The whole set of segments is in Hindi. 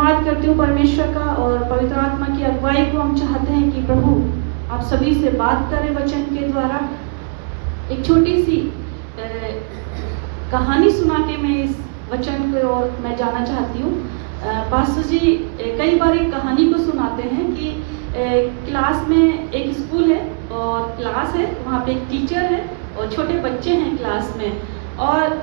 धन्यवाद करती हूँ परमेश्वर का और पवित्र आत्मा की अगुवाई को हम चाहते हैं कि प्रभु आप सभी से बात करें वचन के द्वारा। एक छोटी सी कहानी सुना के मैं इस वचन को और मैं जाना चाहती हूँ। पास्टर जी कई बार एक कहानी को सुनाते हैं कि क्लास में एक स्कूल है और क्लास है, वहाँ पे एक टीचर है और छोटे बच्चे हैं क्लास में। और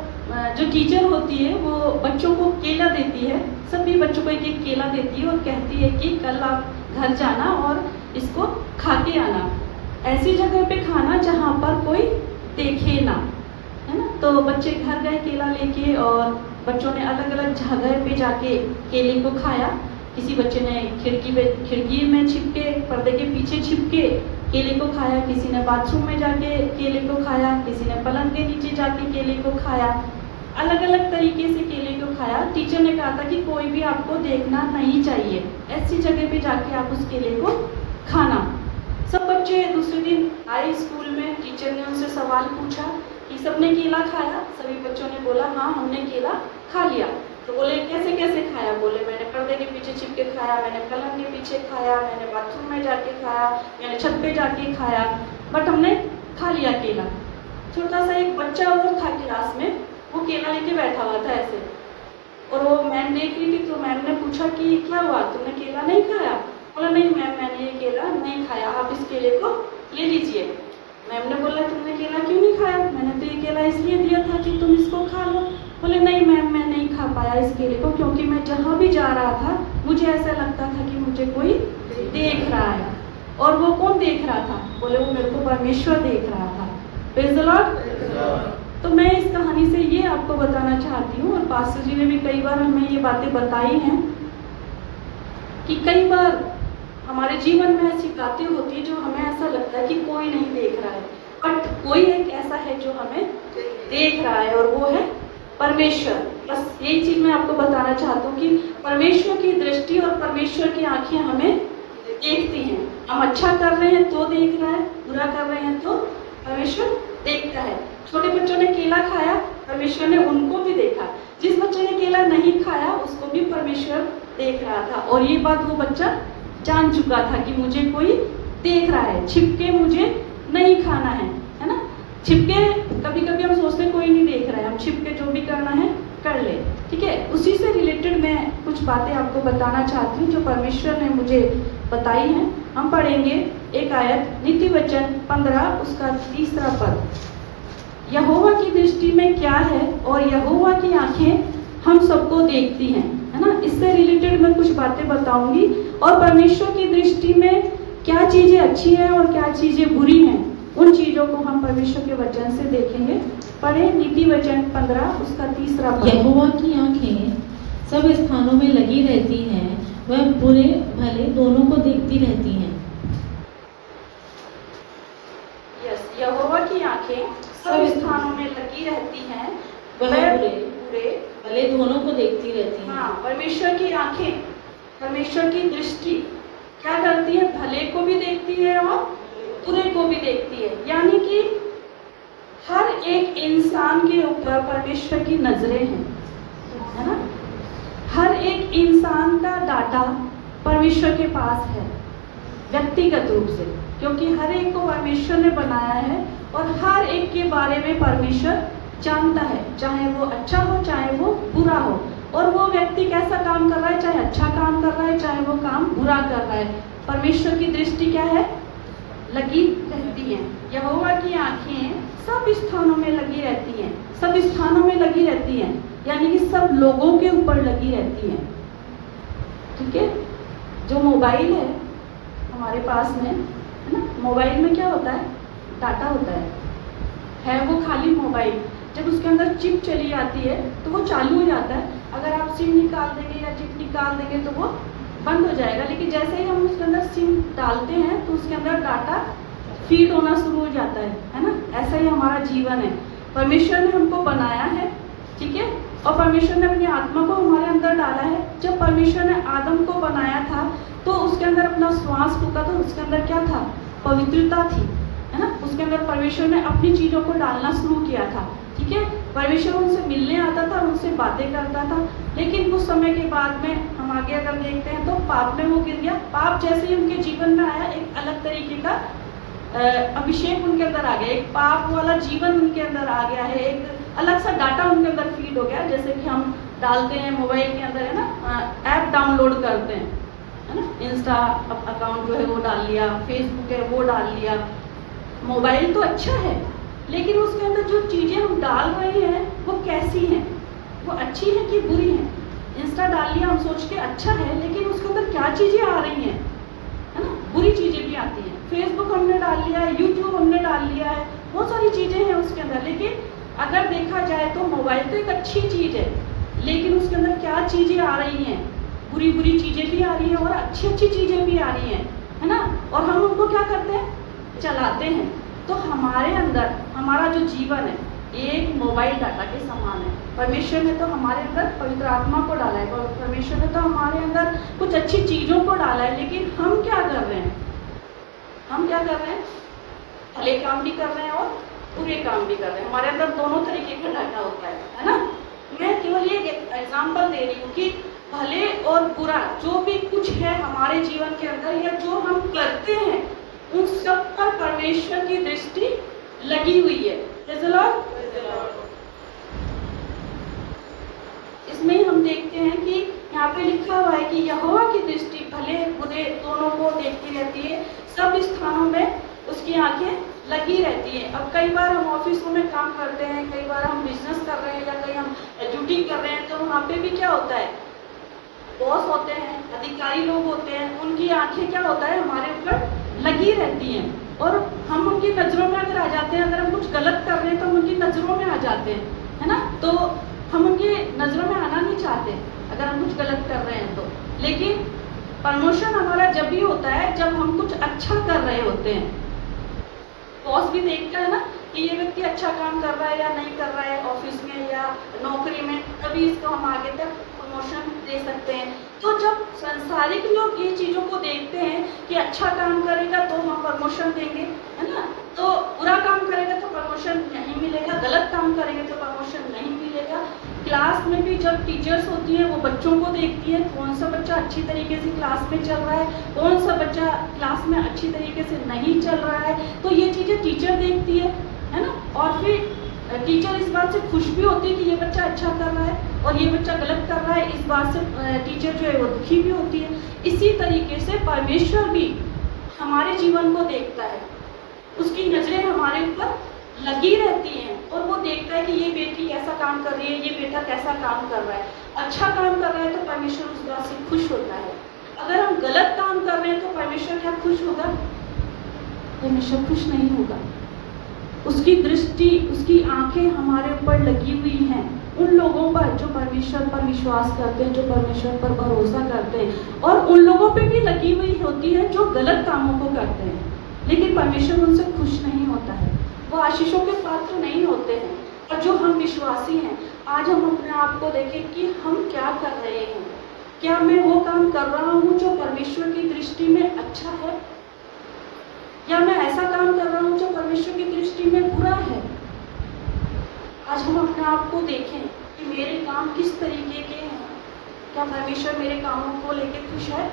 जो टीचर होती है वो बच्चों को केला देती है, सभी बच्चों को एक एक केला देती है और कहती है कि कल आप घर जाना और इसको खा के आना, ऐसी जगह पे खाना जहाँ पर कोई देखे ना, है ना। तो बच्चे घर गए केला लेके और बच्चों ने अलग अलग जगह पे जाके केले को खाया। किसी बच्चे ने खिड़की में छिपके, पर्दे के पीछे छिपके केले को खाया, किसी ने बाथरूम में जाके केले को खाया, किसी ने पलंग के नीचे जाके केले को खाया, अलग अलग तरीके से केले को खाया। टीचर ने कहा था कि कोई भी आपको देखना नहीं चाहिए, ऐसी जगह पे जाके आप उस केले को खाना। सब बच्चे दूसरे दिन आए स्कूल में, टीचर ने उनसे सवाल पूछा कि सबने केला खाया? सभी बच्चों ने बोला हाँ हमने केला खा लिया। तो बोले कैसे कैसे खाया? बोले मैंने पर्दे के पीछे छिपके खाया, मैंने पलंग के पीछे खाया, मैंने बाथरूम में जाके खाया, मैंने छत पे जाके खाया, बट हमने खा लिया केला। छोटा सा एक बच्चा और था क्लास में, वो केला लेके बैठा हुआ था ऐसे, और वो मैम देख रही थी। तो मैम ने पूछा कि क्या हुआ, तुमने केला नहीं खाया? बोला नहीं मैम मैंने ये केला नहीं खाया, आप इस केले को ले लीजिए। मैम ने बोला तुमने केला क्यों नहीं खाया? मैंने तो ये केला इसलिए दिया था कि तुम इसको खा लो। बोले नहीं मैम मैं नहीं खा पाया इस केले को, क्योंकि मैं जहाँ भी जा रहा था मुझे ऐसा लगता था कि मुझे कोई देख रहा है। और वो कौन देख रहा था? बोले वो मेरे को परमेश्वर देख रहा था। Praise the Lord. तो मैं इस कहानी से ये आपको बताना चाहती हूँ, और पास्टर जी ने भी कई बार हमें ये बातें बताई हैं कि कई बार हमारे जीवन में ऐसी बातें होती है जो हमें ऐसा लगता है कि कोई नहीं देख रहा है, बट कोई एक ऐसा है जो हमें देख रहा है और वो है परमेश्वर। बस यही चीज़ मैं आपको बताना चाहता हूँ कि परमेश्वर की दृष्टि और परमेश्वर की आंखें हमें देखती हैं। हम अच्छा कर रहे हैं तो देख रहा है, बुरा कर रहे हैं तो परमेश्वर देखता है। छोटे बच्चों ने केला खाया, परमेश्वर ने उनको भी देखा। जिस बच्चे ने केला नहीं खाया उसको भी परमेश्वर देख रहा था, और ये बात वो बच्चा जान चुका था कि मुझे कोई देख रहा है, छिपके मुझे नहीं खाना है ना। छिपके कभी कभी हम सोचते हैं कोई नहीं देख रहा है, हम छिपके जो भी करना है कर ले, ठीक है। उसी से रिलेटेड मैं कुछ बातें आपको बताना चाहती हूँ जो परमेश्वर ने मुझे बताई हैं। हम पढ़ेंगे एक आयत, नीति वचन 15 उसका 3 पद। यहोवा की दृष्टि में क्या है और यहोवा की आंखें हम सबको देखती हैं, है ना। इससे रिलेटेड मैं कुछ बातें बताऊंगी, और परमेश्वर की दृष्टि में क्या चीज़ें अच्छी हैं और क्या चीज़ें बुरी हैं, उन चीज़ों को हम परमेश्वर के वचन से देखेंगे। पढ़े नीति वचन 15 उसका 3 पद। यहोवा की आंखें सब स्थानों में लगी रहती हैं, वह बुरे भले दोनों को देखती रहती हैं। यहोवा की आंखें सब स्थानों में लगी रहती हैं, वह बुरे भले दोनों को देखती रहती हैं। हाँ, परमेश्वर की आंखें, परमेश्वर की दृष्टि क्या करती है? भले को भी देखती है और बुरे को भी देखती है। यानी कि हर एक इंसान के ऊपर परमेश्वर की नजरें हैं, है ना। हर एक इंसान का डाटा परमेश्वर के पास है व्यक्तिगत रूप से, क्योंकि हर एक को परमेश्वर ने बनाया है और हर एक के बारे में परमेश्वर जानता है, चाहे वो अच्छा हो चाहे वो बुरा हो। और वो व्यक्ति कैसा काम कर रहा है, चाहे अच्छा काम कर रहा है चाहे वो काम बुरा कर रहा है, परमेश्वर की दृष्टि क्या है? लगी रहती है। यहोवा की आंखें सब स्थानों में लगी रहती हैं, सब स्थानों में लगी रहती हैं, यानी कि सब लोगों के ऊपर लगी रहती हैं, ठीक है। जो मोबाइल है हमारे पास में, है ना, मोबाइल में क्या होता है? डाटा होता है वो खाली मोबाइल। जब उसके अंदर चिप चली आती है तो वो चालू हो जाता है। अगर आप सिम निकाल देंगे या चिप निकाल देंगे तो वो बंद हो जाएगा, लेकिन जैसे ही हम उसके अंदर सिम डालते हैं तो उसके अंदर डाटा फीड होना शुरू हो जाता है ना। ऐसा ही हमारा जीवन है। परमेश्वर ने हमको बनाया है, ठीक है, और परमेश्वर ने अपनी आत्मा को हमारे अंदर डाला है। जब परमेश्वर ने आदम को बनाया था तो उसके अंदर अपना श्वास फूका, तो उसके अंदर क्या था? पवित्रता थी, है ना। उसके अंदर परमेश्वर ने अपनी चीज़ों को डालना शुरू किया था, ठीक है। परमेश्वर उनसे मिलने आता था, उनसे बातें करता था, लेकिन कुछ समय के बाद में हम आगे अगर देखते हैं तो पाप में वो गिर गया। पाप जैसे ही उनके जीवन में आया, एक अलग तरीके का अभिषेक उनके अंदर आ गया, एक पाप वाला जीवन उनके अंदर आ गया है, एक अलग सा डाटा उनके अंदर फीड हो गया। जैसे कि हम डालते हैं मोबाइल के अंदर, है ना, ऐप डाउनलोड करते हैं, है ना, इंस्टा अकाउंट जो है वो डाल लिया, फेसबुक है वो डाल लिया। मोबाइल तो अच्छा है, लेकिन उसके अंदर जो चीज़ें हम डाल रहे हैं वो कैसी हैं, वो अच्छी हैं कि बुरी हैं। इंस्टा डाल लिया हम सोच के अच्छा है, लेकिन उसके अंदर क्या चीज़ें आ रही हैं, है ना, बुरी चीज़ें भी आती हैं। फेसबुक हमने डाल लिया है, यूट्यूब हमने डाल लिया है, बहुत सारी चीज़ें हैं उसके अंदर। लेकिन अगर देखा जाए तो मोबाइल तो एक अच्छी चीज़ है, लेकिन उसके अंदर क्या चीज़ें आ रही हैं, बुरी बुरी चीज़ें भी आ रही हैं और अच्छी अच्छी चीज़ें भी आ रही हैं, है ना, और हम उनको क्या करते हैं, चलाते हैं। तो हमारे अंदर हमारा जो जीवन है एक मोबाइल डाटा के समान है। परमेश्वर ने तो हमारे अंदर पवित्र आत्मा को डाला है, और परमेश्वर ने तो हमारे अंदर कुछ अच्छी चीज़ों को डाला है, लेकिन हम क्या कर रहे हैं, हम क्या कर रहे हैं, भले काम भी कर रहे हैं और बुरे काम भी कर रहे हैं। हमारे अंदर दोनों तरीके का डाटा होता है ना। मैं केवल ये एग्जाम्पल दे रही हूँ कि भले और बुरा जो भी कुछ है हमारे जीवन के अंदर, या जो हम करते हैं, उन सब पर परमेश्वर की दृष्टि लगी हुई है। इसमें हम देखते हैं कि यहाँ पे लिखा हुआ है कि यहोवा की दृष्टि भले बुरे दोनों को देखती रहती है, सब स्थानों में उसकी आंखें लगी रहती हैं। अब कई बार हम ऑफिसों में काम करते हैं, कई बार हम बिजनेस कर रहे हैं, या कहीं हम ड्यूटी कर रहे हैं, तो वहाँ पे भी क्या होता है, बॉस होते हैं, अधिकारी लोग होते हैं, उनकी आंखें क्या होता है, हमारे ऊपर लगी रहती हैं, और हम उनकी नज़रों में अगर आ जाते हैं, अगर हम कुछ गलत कर रहे हैं तो हम उनकी नज़रों में आ जाते हैं, है ना। तो हम उनकी नज़रों में आना नहीं चाहते अगर हम कुछ गलत कर रहे हैं तो। लेकिन प्रमोशन हमारा जब भी होता है जब हम कुछ अच्छा कर रहे होते हैं। बॉस भी देखता है ना कि ये व्यक्ति अच्छा काम कर रहा है या नहीं कर रहा है ऑफिस में या नौकरी में, तभी इसको हम आगे तक प्रमोशन दे सकते हैं। तो जब संसारिक लोग ये चीज़ों को देखते हैं कि अच्छा काम करेगा तो हम प्रमोशन देंगे, है ना, तो बुरा काम करेगा तो प्रमोशन नहीं मिलेगा, गलत काम करेंगे तो प्रमोशन नहीं मिलेगा। क्लास में भी जब टीचर्स होती है वो बच्चों को देखती है, कौन सा बच्चा अच्छी तरीके से क्लास में चल रहा है, कौन सा बच्चा क्लास में अच्छी तरीके से नहीं चल रहा है, तो ये चीज़ें टीचर देखती है ना। और फिर टीचर इस बात से खुश भी होती है कि ये बच्चा अच्छा कर रहा है और ये बच्चा गलत कर रहा है, इस बात से टीचर जो है वो दुखी भी होती है। इसी तरीके से परमेश्वर भी हमारे जीवन को देखता है, उसकी नज़रें हमारे ऊपर लगी रहती हैं और वो देखता है कि ये बेटी कैसा काम कर रही है, ये बेटा कैसा काम कर रहा है। अच्छा काम कर रहा है तो परमेश्वर उस बात से खुश होता है। अगर हम गलत काम कर रहे हैं तो परमेश्वर क्या खुश होगा? परमेश्वर खुश नहीं होगा। उसकी दृष्टि, उसकी आंखें हमारे ऊपर लगी हुई हैं उन लोगों पर जो परमेश्वर पर विश्वास करते हैं, जो परमेश्वर पर भरोसा करते हैं, और उन लोगों पे भी लगी हुई होती है जो गलत कामों को करते हैं, लेकिन परमेश्वर उनसे खुश नहीं होता है, वो आशीषों के पात्र नहीं होते हैं। और जो हम विश्वासी हैं, आज हम अपने आप को देखें कि हम क्या कर रहे हैं। क्या मैं वो काम कर रहा हूँ जो परमेश्वर की दृष्टि में अच्छा है, या मैं ऐसा काम कर रहा हूँ जो परमेश्वर की दृष्टि में बुरा है? आज हम अपने आप को देखें कि मेरे काम किस तरीके के हैं। क्या परमेश्वर मेरे कामों को लेकर खुश है?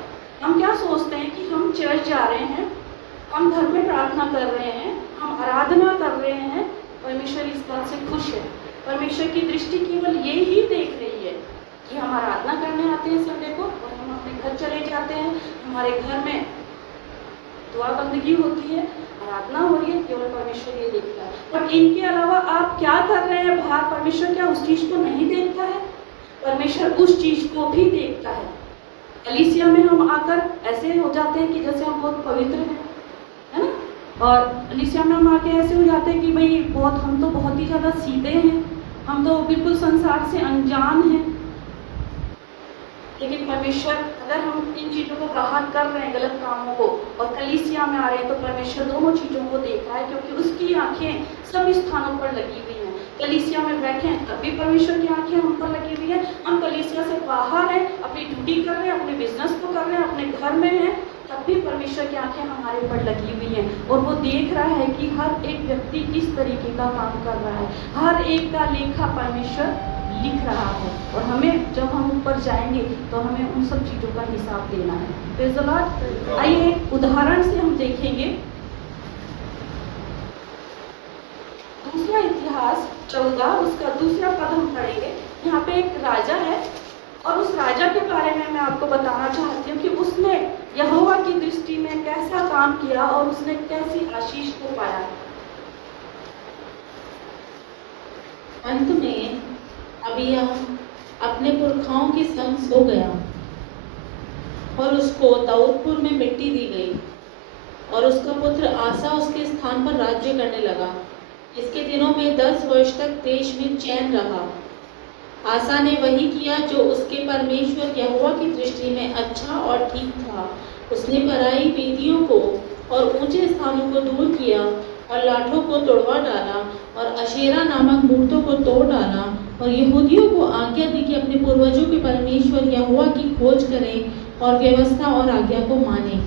हम क्या सोचते हैं कि हम चर्च जा रहे हैं, हम घर में प्रार्थना कर रहे हैं, हम आराधना कर रहे हैं, परमेश्वर इस बात से खुश है। परमेश्वर की दृष्टि केवल ये ही देख रही है कि हम आराधना करने आते हैं संडे को और हम अपने घर चले जाते हैं, हमारे घर में दुआ बंदगी होती है, आराधना हो रही है, केवल परमेश्वर ये देखता है। और इनके अलावा आप क्या कर रहे हैं बाहर, परमेश्वर क्या उस चीज़ को नहीं देखता है? परमेश्वर उस चीज़ को भी देखता है। कलीसिया में हम आकर ऐसे हो जाते हैं कि जैसे हम बहुत पवित्र हैं, है ना, और कलीसिया में हम आके ऐसे हो जाते हैं कि भाई हम तो बहुत ही ज़्यादा सीधे हैं, हम तो बिल्कुल संसार से अनजान हैं। लेकिन परमेश्वर, अगर हम इन चीज़ों को बाहर कर रहे हैं, गलत कामों को, और कलीसिया में आ रहे हैं, तो परमेश्वर दोनों चीज़ों को देख रहा है, क्योंकि उसकी आंखें सभी स्थानों पर लगी हुई हैं। कलीसिया में बैठे हैं तब भी परमेश्वर की आंखें हम पर लगी हुई हैं, हम कलीसिया से बाहर हैं, अपनी ड्यूटी कर रहे हैं, अपने बिजनेस को कर रहे हैं, अपने घर में हैं, तब भी परमेश्वर की आंखें हमारे ऊपर लगी हुई हैं, और वो देख रहा है कि हर एक व्यक्ति किस तरीके का काम कर रहा है, हर एक का लेखा परमेश्वर लिख रहा है। और हमें जब हम पर जाएंगे तो हमें उन सब चीज़ों का हिसाब देना है। Praise the Lord. आइए एक उदाहरण से हम देखेंगे। दूसरा इतिहास 14 उसका दूसरा पद हम पढ़ेंगे। यहाँ पे एक राजा है और उस राजा के बारे में मैं आपको बताना चाहती हूँ कि उसने यहोवा की दृष्टि में कैसा काम किया और उसने कैसी आशीष को पाया। अंत में अबिय्याह अपने पुरखाओं के संग सो गया और उसको दाऊदपुर में मिट्टी दी गई और उसका पुत्र आसा उसके स्थान पर राज्य करने लगा। इसके दिनों में 10 वर्ष तक देश में चैन रहा। आसा ने वही किया जो उसके परमेश्वर यहोवा की दृष्टि में अच्छा और ठीक था। उसने पराई वेदियों को और ऊंचे स्थानों को दूर किया और लाठों को तोड़वा डाला और अशेरा नामक मूर्तों को तोड़ डाला और यहूदियों को आज्ञा दी कि अपने पूर्वजों के परमेश्वर यहोवा की खोज करें और व्यवस्था और आज्ञा को माने।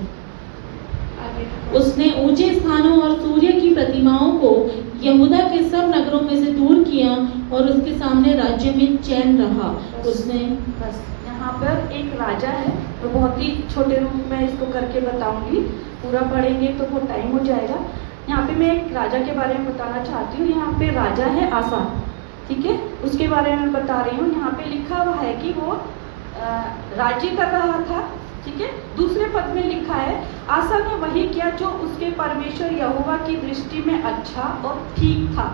उसने ऊंचे स्थानों और सूर्य की प्रतिमाओं को यहूदा के सब नगरों में से दूर किया और उसके सामने राज्य में चैन रहा। उसने बस यहाँ पर एक राजा है, तो बहुत ही छोटे रूप में इसको करके बताऊंगी, पूरा पढ़ेंगे तो वो टाइम हो जाएगा। यहाँ पे मैं एक राजा के बारे में बताना चाहती हूँ। यहाँ पे राजा है आसा, ठीक है, उसके बारे में बता रही हूँ। यहाँ पे लिखा हुआ है कि वो राज्य कर रहा था, ठीक है। दूसरे पद में लिखा है आसा ने वही किया जो उसके परमेश्वर यहोवा की दृष्टि में अच्छा और ठीक था।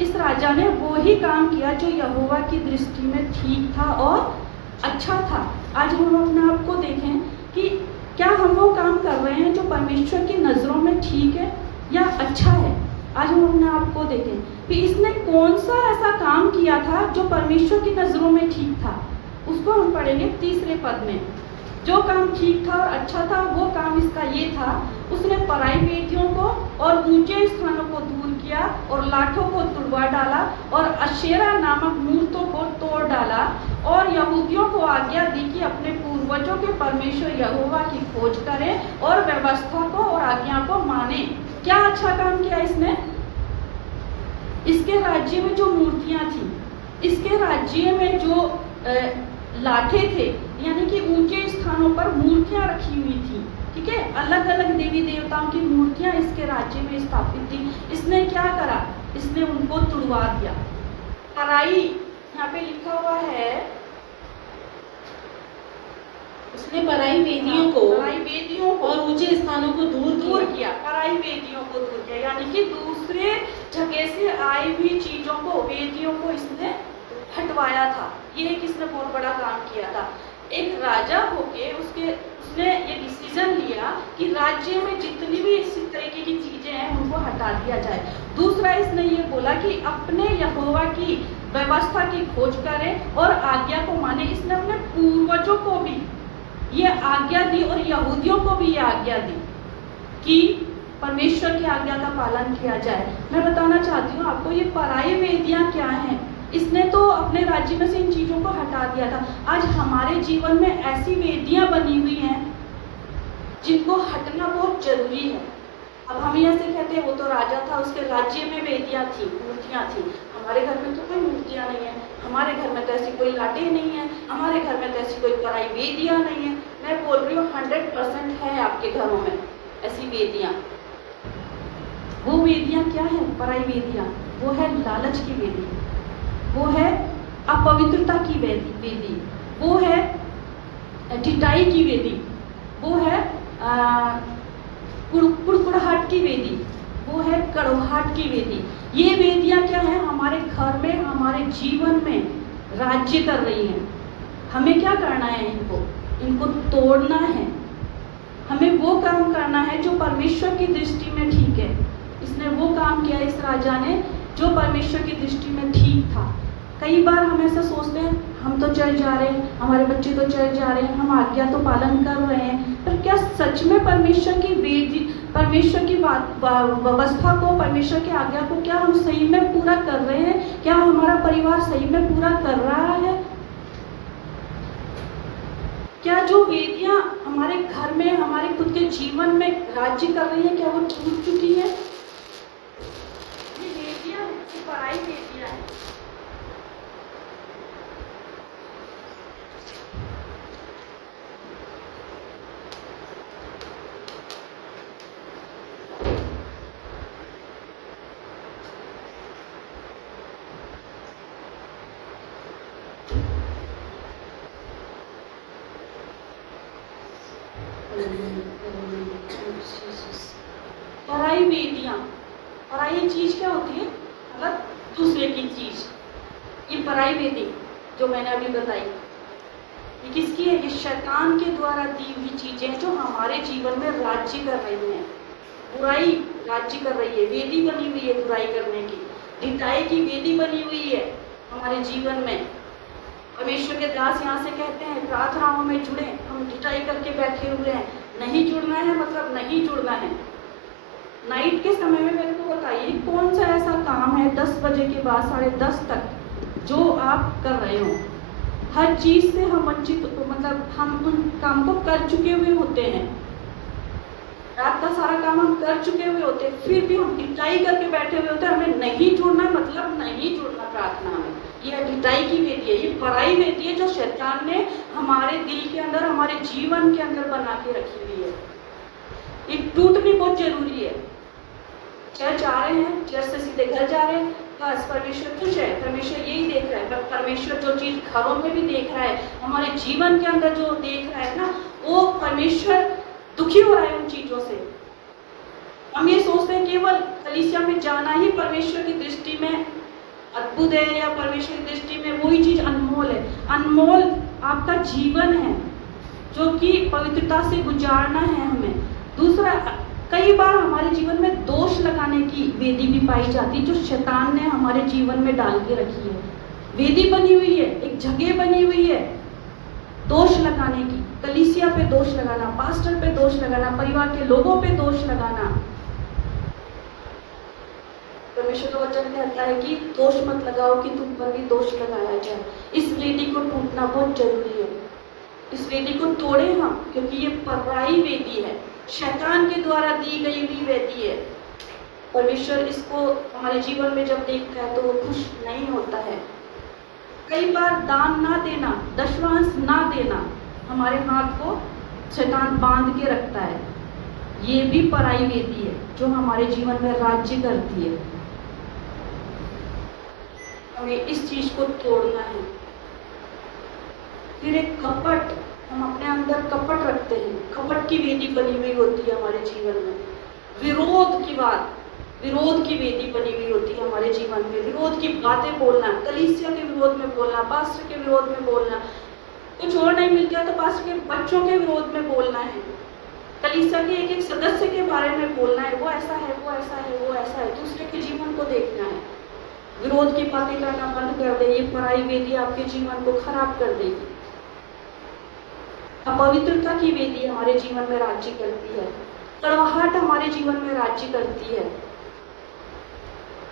इस राजा ने वो ही काम किया जो यहोवा की दृष्टि में ठीक था और अच्छा था। आज हम अपने आप को देखें कि क्या हम वो काम कर रहे हैं जो परमेश्वर की नज़रों में ठीक है या अच्छा है। आज हम अपने आप को देखें कि इसने कौन सा ऐसा काम किया था जो परमेश्वर की नज़रों में ठीक था। उसको हम पढ़ेंगे तीसरे पद में। जो काम ठीक था और अच्छा था वो काम इसका ये था, उसने पराई वेदियों को और ऊंचे स्थानों को दूर किया और लाठों को तुड़वा डाला और अशेरा नामक मूर्तों को तोड़ डाला और यहूदियों को आज्ञा दी कि अपने पूर्वजों के परमेश्वर यहोवा की खोज करें और व्यवस्था को और आज्ञा को माने। क्या अच्छा काम किया इसने? इसके राज्य में जो मूर्तियां थी, इसके राज्य में जो लाठे थे, यानी कि ऊंचे स्थानों पर मूर्तियां रखी हुई थी, ठीक है, अलग अलग देवी देवताओं की मूर्तियां इसके राज्य में स्थापित थी। इसने क्या करा? इसने उनको तुड़वा दिया। पराई, यहाँ पे लिखा हुआ है, उसने पराई वेदियों को और ऊंचे स्थानों को दूर किया। पराई वेदियों को दूर किया, यानी कि दूसरे जगह से आई हुई चीजों को, वेदियों को इसने हटवाया था। ये किसने बहुत बड़ा काम किया था। एक राजा होके उसने ये डिसीजन लिया कि राज्य में जितनी भी इस तरीके की चीजें हैं उनको हटा दिया जाए। दूसरा, इसने ये बोला कि अपने यहोवा की व्यवस्था की खोज करें और आज्ञा को माने। इसने अपने पूर्वजों को भी ये आज्ञा दी और यहूदियों को भी ये आज्ञा दी कि परमेश्वर की आज्ञा का पालन किया जाए। मैं बताना चाहती हूँ आपको, ये पराई वेदियां क्या हैं। इसने तो अपने राज्य में से इन चीज़ों को हटा दिया था। आज हमारे जीवन में ऐसी वेदियां बनी हुई हैं जिनको हटना बहुत जरूरी है। अब हम ऐसे कहते हैं वो तो राजा था, उसके राज्य में वेदियां थी, मूर्तियां थी। हमारे घर में तो कोई मूर्तियां नहीं है, हमारे घर में तो ऐसी कोई लाटें नहीं है, हमारे घर में तो ऐसी कोई पराई वेदियां नहीं है। मैं बोल रही हूँ 100% है आपके घरों में ऐसी वेदियां। वो वेदियां क्या है? पराई वेदियां, वो है लालच की वेदी, वो है अपवित्रता की वेदी, वो है ढिठाई की वेदी, वो है कुड़कुड़ाहट की वेदी, वो है कड़वाहट की वेदी। ये वेदियां क्या है? हमारे घर में, हमारे जीवन में राज्य कर रही हैं। हमें क्या करना है? इनको तोड़ना है। हमें वो काम करना है जो परमेश्वर की दृष्टि में ठीक है। इसने वो काम किया, इस राजा ने, जो परमेश्वर की दृष्टि में ठीक था। कई बार हम ऐसा सोचते हैं, हम तो चल जा रहे हैं, हमारे बच्चे तो चल जा रहे हैं, हम आज्ञा तो पालन कर रहे हैं, पर क्या सच में परमेश्वर की वेदी, परमेश्वर की व्यवस्था को, परमेश्वर की आज्ञा को क्या हम सही में पूरा कर रहे हैं? क्या हमारा परिवार सही में पूरा कर रहा है? क्या जो वेदियां हमारे घर में, हमारे खुद के जीवन में राज्य कर रही है, क्या वो टूट चुकी है? ये वेदियां, ये पराई वेदियां हैं। पराई वेदियाँ, पराई चीज क्या होती है? मतलब दूसरे की चीज। ये पराई वेदी जो मैंने अभी बताई, ये किसकी है? ये शैतान के द्वारा दी हुई चीजें जो हमारे जीवन में राज्य कर रही हैं। बुराई राज्य कर रही है, वेदी बनी हुई है बुराई करने की, ढिठाई की वेदी बनी हुई है हमारे जीवन में। परमेश्वर के दास यहाँ से कहते हैं प्रार्थनाओं में जुड़े, हम ढिठाई करके बैठे हुए हैं। नहीं जुड़ना है मतलब नहीं जुड़ना है। नाइट के समय में मेरे को बताइए कौन सा ऐसा काम है 10 बजे के बाद 10:30 तक जो आप कर रहे हो? हर चीज से हम वंचित, मतलब हम उन काम को कर चुके हुए होते हैं, रात का सारा काम हम कर चुके हुए होते हैं, फिर भी हम ढिठाई करके बैठे हुए होते हैं। हमें नहीं जुड़ना मतलब नहीं जुड़ना प्रार्थना में। ये ढिठाई की वेदी है, ये पराई वेदी है जो शैतान ने हमारे दिल के अंदर, हमारे जीवन के अंदर बना के रखी हुई है। ये टूटनी बहुत जरूरी है। चर्च आ रहे हैं, चर्च से सीधे घर जा रहे हैं, बस परमेश्वर खुश है, परमेश्वर यही देख रहा है। पर परमेश्वर जो चीज घरों में भी देख रहा है, हमारे जीवन के अंदर जो देख रहा है ना, वो परमेश्वर दुखी हो रहा है उन चीजों से। हम ये सोचते हैं केवल कलीसिया में जाना ही परमेश्वर की दृष्टि में अद्भुत है, या परमेश्वर की दृष्टि में वही चीज अनमोल है। अनमोल आपका जीवन है जो कि पवित्रता से गुजारना है हमें। दूसरा, कई बार हमारे जीवन में दोष लगाने की वेदी भी पाई जाती है जो शैतान ने हमारे जीवन में डाल के रखी है। वेदी बनी हुई है, एक जगह बनी हुई है दोष लगाने की। कलीसिया पे दोष लगाना, पास्टर पे दोष लगाना, परिवार के लोगों पे दोष लगाना। परमेश्वर का वचन कहता है कि दोष मत लगाओ कि तुम पर भी दोष लगाया जाए। इस वेदी को टूटना बहुत जरूरी है। इस वेदी को तोड़े हम, क्योंकि ये पराई वेदी है, शैतान के द्वारा दी गई हुई वेदी है। परमेश्वर इसको हमारे जीवन में जब देखता है तो वो खुश नहीं होता है। कई बार दान ना देना, दशमांश ना देना, हमारे हाथ को शैतान बांध के रखता है। ये भी पराई वेदी है जो हमारे जीवन में राज्य करती है। हमें इस चीज को तोड़ना है। फिर एक कपट, हम अपने अंदर कपट रखते हैं, कपट की वेदी बनी हुई होती है हमारे जीवन में। विरोध की बात, विरोध की वेदी बनी हुई होती है हमारे जीवन में। विरोध की बातें बोलना, कलीसिया के विरोध में बोलना, पास्टर के विरोध में बोलना, कुछ और नहीं मिल गया तो पास्टर के बच्चों के विरोध में बोलना है, कलीसिया के एक एक सदस्य के बारे में बोलना है, वो ऐसा है, वो ऐसा है, वो ऐसा है। दूसरे के जीवन को देखना है, विरोध की बातें करना बंद कर दे। ये पराई वेदी आपके जीवन को खराब कर देगी। अपवित्रता की वेदी हमारे जीवन में राज्य करती है। कड़वाहट हमारे जीवन में राज्य करती है।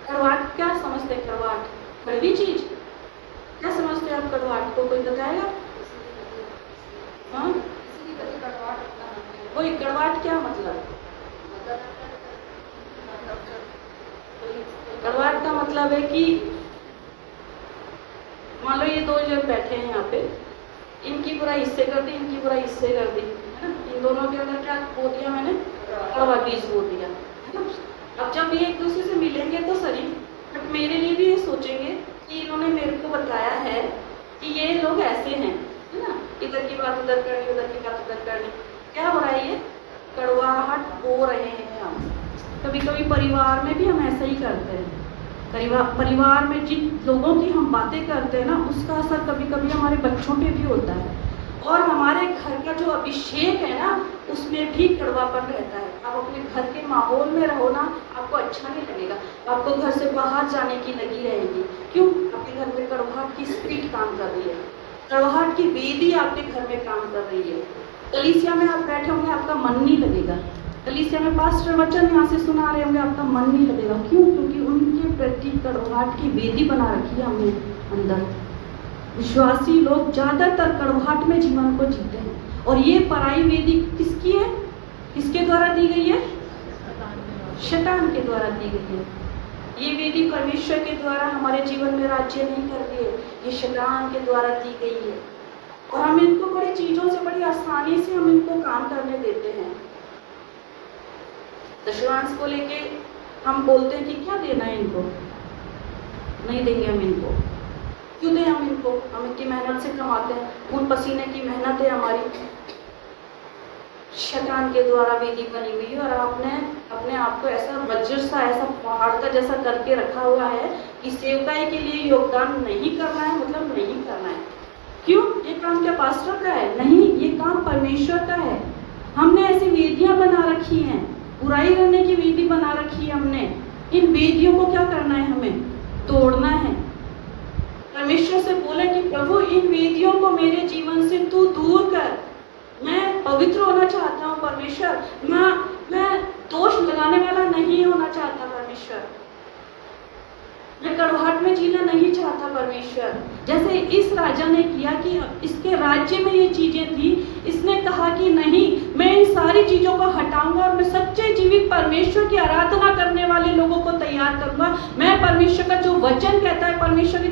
कड़वाहट क्या समझते हैं? कड़वाहट कड़वी चीज क्या समझते हैं आप? कड़वाहट को कोई बताएगा? हाँ, वही कड़वाहट क्या मतलब? कड़वाहट का मतलब है कि मान लो ये दो जन बैठे हैं यहाँ पे, इनकी बुराई इससे कर दी, इनकी बुराई इससे कर दी, है ना? इन दोनों के अंदर क्या बो दिया मैंने? कड़वा बीज बो दिया, है ना? अब जब ये एक दूसरे से मिलेंगे तो सही, बट मेरे लिए भी ये सोचेंगे कि इन्होंने मेरे को बताया है कि ये लोग ऐसे हैं, है ना? इधर की बात उधर करनी, उधर की बात उधर करनी। क्या हो रहा है? ये कड़वाहट बो रहे हैं हम। कभी कभी परिवार में भी हम ऐसा ही करते हैं। परिवार में जिन लोगों की हम बातें करते हैं ना, उसका असर कभी कभी हमारे बच्चों पे भी होता है। और हमारे घर का जो अभिषेक है ना, उसमें भी कड़वापन रहता है। आप अपने घर के माहौल में रहो ना, आपको अच्छा नहीं लगेगा, आपको घर से बाहर जाने की लगी रहेगी। क्यों? आपके घर में कड़वाहट की स्पिरिट काम कर रही है, कड़वाहट की वेदी आपके घर में काम कर रही है। कलीसिया में आप बैठे होंगे, आपका मन नहीं लगेगा। कलीसिया में पास्टर वचन यहाँ से सुना रहे होंगे, आपका मन नहीं लगेगा। क्यों? क्योंकि उनके प्रति कड़वाहट की वेदी बना रखी है हमने अंदर। विश्वासी लोग ज्यादातर कड़वाहट में जीवन को जीते हैं। और ये पराई वेदी किसकी है? किसके द्वारा दी गई है? शैतान के द्वारा दी गई है। ये वेदी परमेश्वर के द्वारा हमारे जीवन में राज्य नहीं कर रही है, ये शैतान के द्वारा दी गई है। और हम इनको बड़ी चीजों से, बड़ी आसानी से हम इनको काम करने देते हैं। दशमांश को लेके हम बोलते हैं कि क्या देना है इनको, नहीं देंगे हम इनको। क्यों दें हम इनको? हम इनकी मेहनत से कमाते हैं, खून पसीने की मेहनत है हमारी। शैतान के द्वारा वेदी बनी हुई है और आपने अपने आप को ऐसा वज्र सा, ऐसा पहाड़ का जैसा करके रखा हुआ है कि सेवकाई के लिए योगदान नहीं करना है, मतलब नहीं करना है। क्यों? ये काम क्या पास्टर का है? नहीं, ये काम परमेश्वर का है। हमने ऐसी वेदियां बना रखी हैं, बुराई करने की वेदी बना रखी है हमने। इन वेदियों को क्या करना है? हमें तोड़ना है। परमेश्वर से बोले कि प्रभु इन वेदियों को मेरे जीवन से तू दूर कर, मैं पवित्र होना चाहता हूँ परमेश्वर, मैं दोष लगाने वाला नहीं होना चाहता परमेश्वर, मैं कड़वाहट में जीना नहीं चाहता परमेश्वर। जैसे इस राजा ने किया कि इसके राज्य में ये चीजें थी, इसने कहा कि नहीं, मैं इन सारी चीजों को हटाऊंगा और मैं सच्चे जीवित परमेश्वर की आराधना करने वाले लोगों को तैयार करूंगा। मैं परमेश्वर का जो वचन कहता है, परमेश्वर की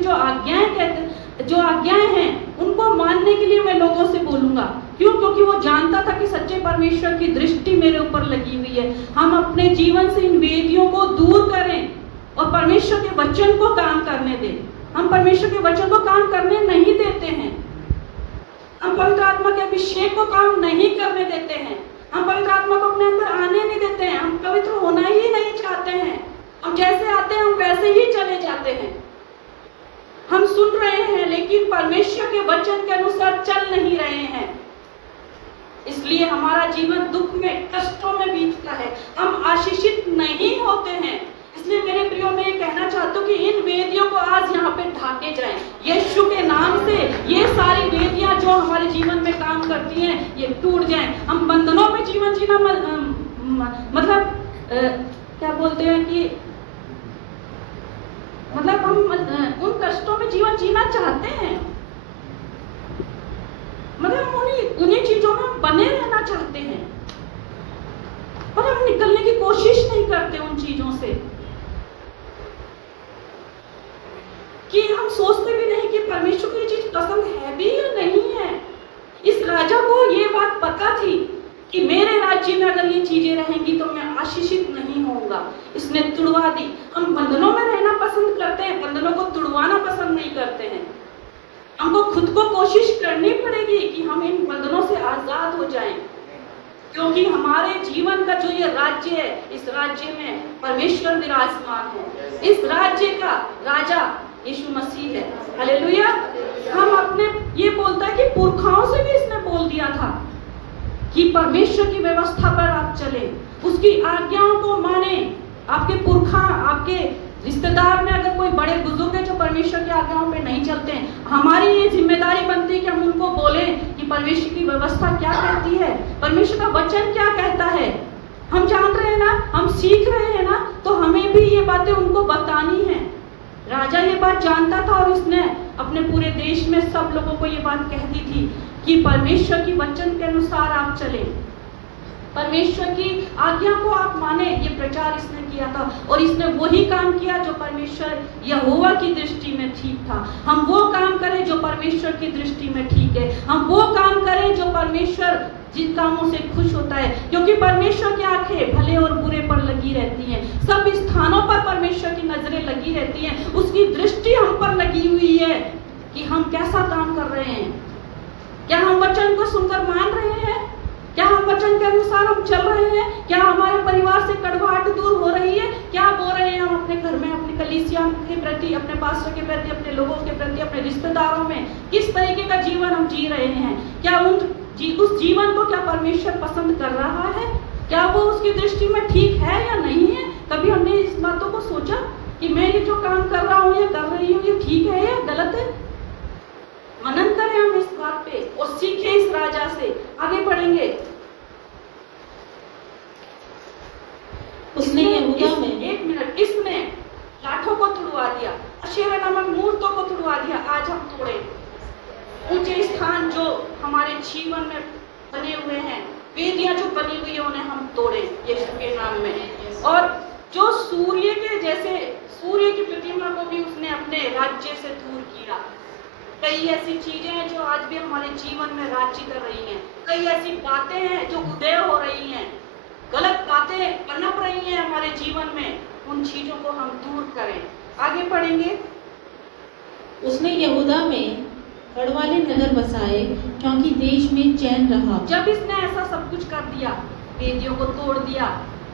जो आज्ञाएं हैं, उनको मानने के लिए मैं लोगों से बोलूंगा। क्यों? क्योंकि वो जानता था कि सच्चे परमेश्वर की दृष्टि मेरे ऊपर लगी हुई है। हम अपने जीवन से इन वेदियों को दूर करें और परमेश्वर के वचन को काम करने दें। हम परमेश्वर के वचन को काम करने नहीं देते हैं। हम पवित्र आत्मा के अभिषेक को काम नहीं करने देते हैं। हम पवित्र आत्मा को अपने अंदर आने नहीं देते हैं। हम पवित्र होना ही नहीं चाहते हैं। हम जैसे आते हैं हम वैसे ही चले जाते हैं। हम सुन रहे हैं लेकिन परमेश्वर के वचन के अनुसार चल नहीं रहे हैं, इसलिए हमारा जीवन दुख में, कष्टों में बीतता है। हम आशीषित नहीं होते हैं। इसलिए मेरे प्रियो, मैं ये कहना चाहता हूँ कि इन वेदियों को आज यहाँ पे ढाके जाएं यीशु के नाम से। ये सारी वेदियां जो हमारे जीवन में काम करती हैं, ये टूट जाएं। हम बंधनों में जीवन जीना मतलब क्या बोलते हैं कि मतलब हम उन कष्टों में जीवन जीना चाहते हैं, मतलब हम उन्हीं चीजों में बने रहना चाहते हैं, पर हम निकलने की कोशिश नहीं करते उन चीजों से। कि हम सोचते भी नहीं कि परमेश्वर को ये चीज पसंद है भी या नहीं है। इस राजा को ये बात पता थी कि मेरे राज्य में अगर ये चीजें रहेंगी तो मैं आशीषित नहीं होऊंगा। इसने तुड़वा दी। हम बंधनों में रहना पसंद करते हैं, बंधनों को तुड़वाना पसंद नहीं करते हैं। हमको खुद को कोशिश करनी पड़ेगी कि हम इन बंधनों से आजाद हो जाएं, क्योंकि हमारे जीवन का जो ये राज्य है, इस राज्य में परमेश्वर विराजमान है। इस राज्य का राजा यीशु मसीह है। हालेलुया। हम अपने ये बोलता है कि पुरखाओं से भी इसने बोल दिया था कि परमेश्वर की व्यवस्था पर आप चले, उसकी आज्ञाओं को माने। आपके पुरखा, आपके रिश्तेदार में अगर कोई बड़े बुजुर्ग है जो परमेश्वर की आज्ञाओं पे नहीं चलते हैं, हमारी ये जिम्मेदारी बनती है कि हम उनको बोलें कि परमेश्वर की व्यवस्था क्या कहती है, परमेश्वर का वचन क्या कहता है। हम जान रहे हैं ना, हम सीख रहे हैं ना, तो हमें भी ये बातें उनको बतानी है। राजा ये बात जानता था और उसने अपने पूरे देश में सब लोगों को ये बात कह दी थी कि परमेश्वर की वचन के अनुसार आप चलें, परमेश्वर की आज्ञा को आप माने। ये प्रचार इसने किया था और इसने वही काम किया जो परमेश्वर यहोवा की दृष्टि में ठीक था। हम वो काम करें जो परमेश्वर की दृष्टि में ठीक है। हम वो काम करें जो परमेश्वर जिन कामों से खुश होता है, क्योंकि परमेश्वर की आंखें भले और बुरे पर लगी रहती हैं। सब स्थानों पर परमेश्वर की नजरें लगी रहती हैं। उसकी दृष्टि हम पर लगी हुई है कि हम कैसा काम कर रहे हैं। क्या हम वचन को सुनकर मान रहे हैं? क्या हम वचन के अनुसार हम चल रहे हैं? क्या हमारे परिवार से कड़वाहट दूर हो रही है? क्या बोल रहे हैं हम अपने घर में, अपनी कलीसिया के प्रति, अपने पास्टर के प्रति, अपने लोगों के प्रति, अपने रिश्तेदारों में किस तरीके का जीवन हम जी रहे हैं? क्या उस जीवन को क्या परमेश्वर पसंद कर रहा है? क्या वो उसकी दृष्टि में ठीक है या नहीं है? कभी हमने इस बातों को सोचा कि मैं ये जो काम कर रहा हूँ या कर रही हूँ, ये ठीक है या गलत है? मनन करें हम इस बात पे और सीखें इस राजा से। आगे बढ़ेंगे। उसने यहूदा में, एक मिनट, इसने लाठों को तुड़वा दिया, अशेरा नामक मूर्तों को तुड़वा दिया। आज हम तोड़े ऊंचे स्थान जो हमारे जीवन में बने हुए हैं, वेदियां जो बनी हुई है, उन्हें हम तोड़े यीशु के नाम में। और जो सूर्य के जैसे, सूर्य की प्रतिमा को भी उसने अपने राज्य से दूर किया। कई ऐसी चीजें हैं जो आज भी हमारे जीवन में राज्य कर रही हैं। कई ऐसी बातें हैं जो उदय हो रही हैं, गलत बातें पनप रही हैं हमारे जीवन में। उन चीजों को हम दूर करें। आगे पढ़ेंगे। उसने यहूदा में गढ़वाले नगर बसाए, क्योंकि देश में चैन रहा। जब इसने ऐसा सब कुछ कर दिया, वेदियों को तोड़ दिया,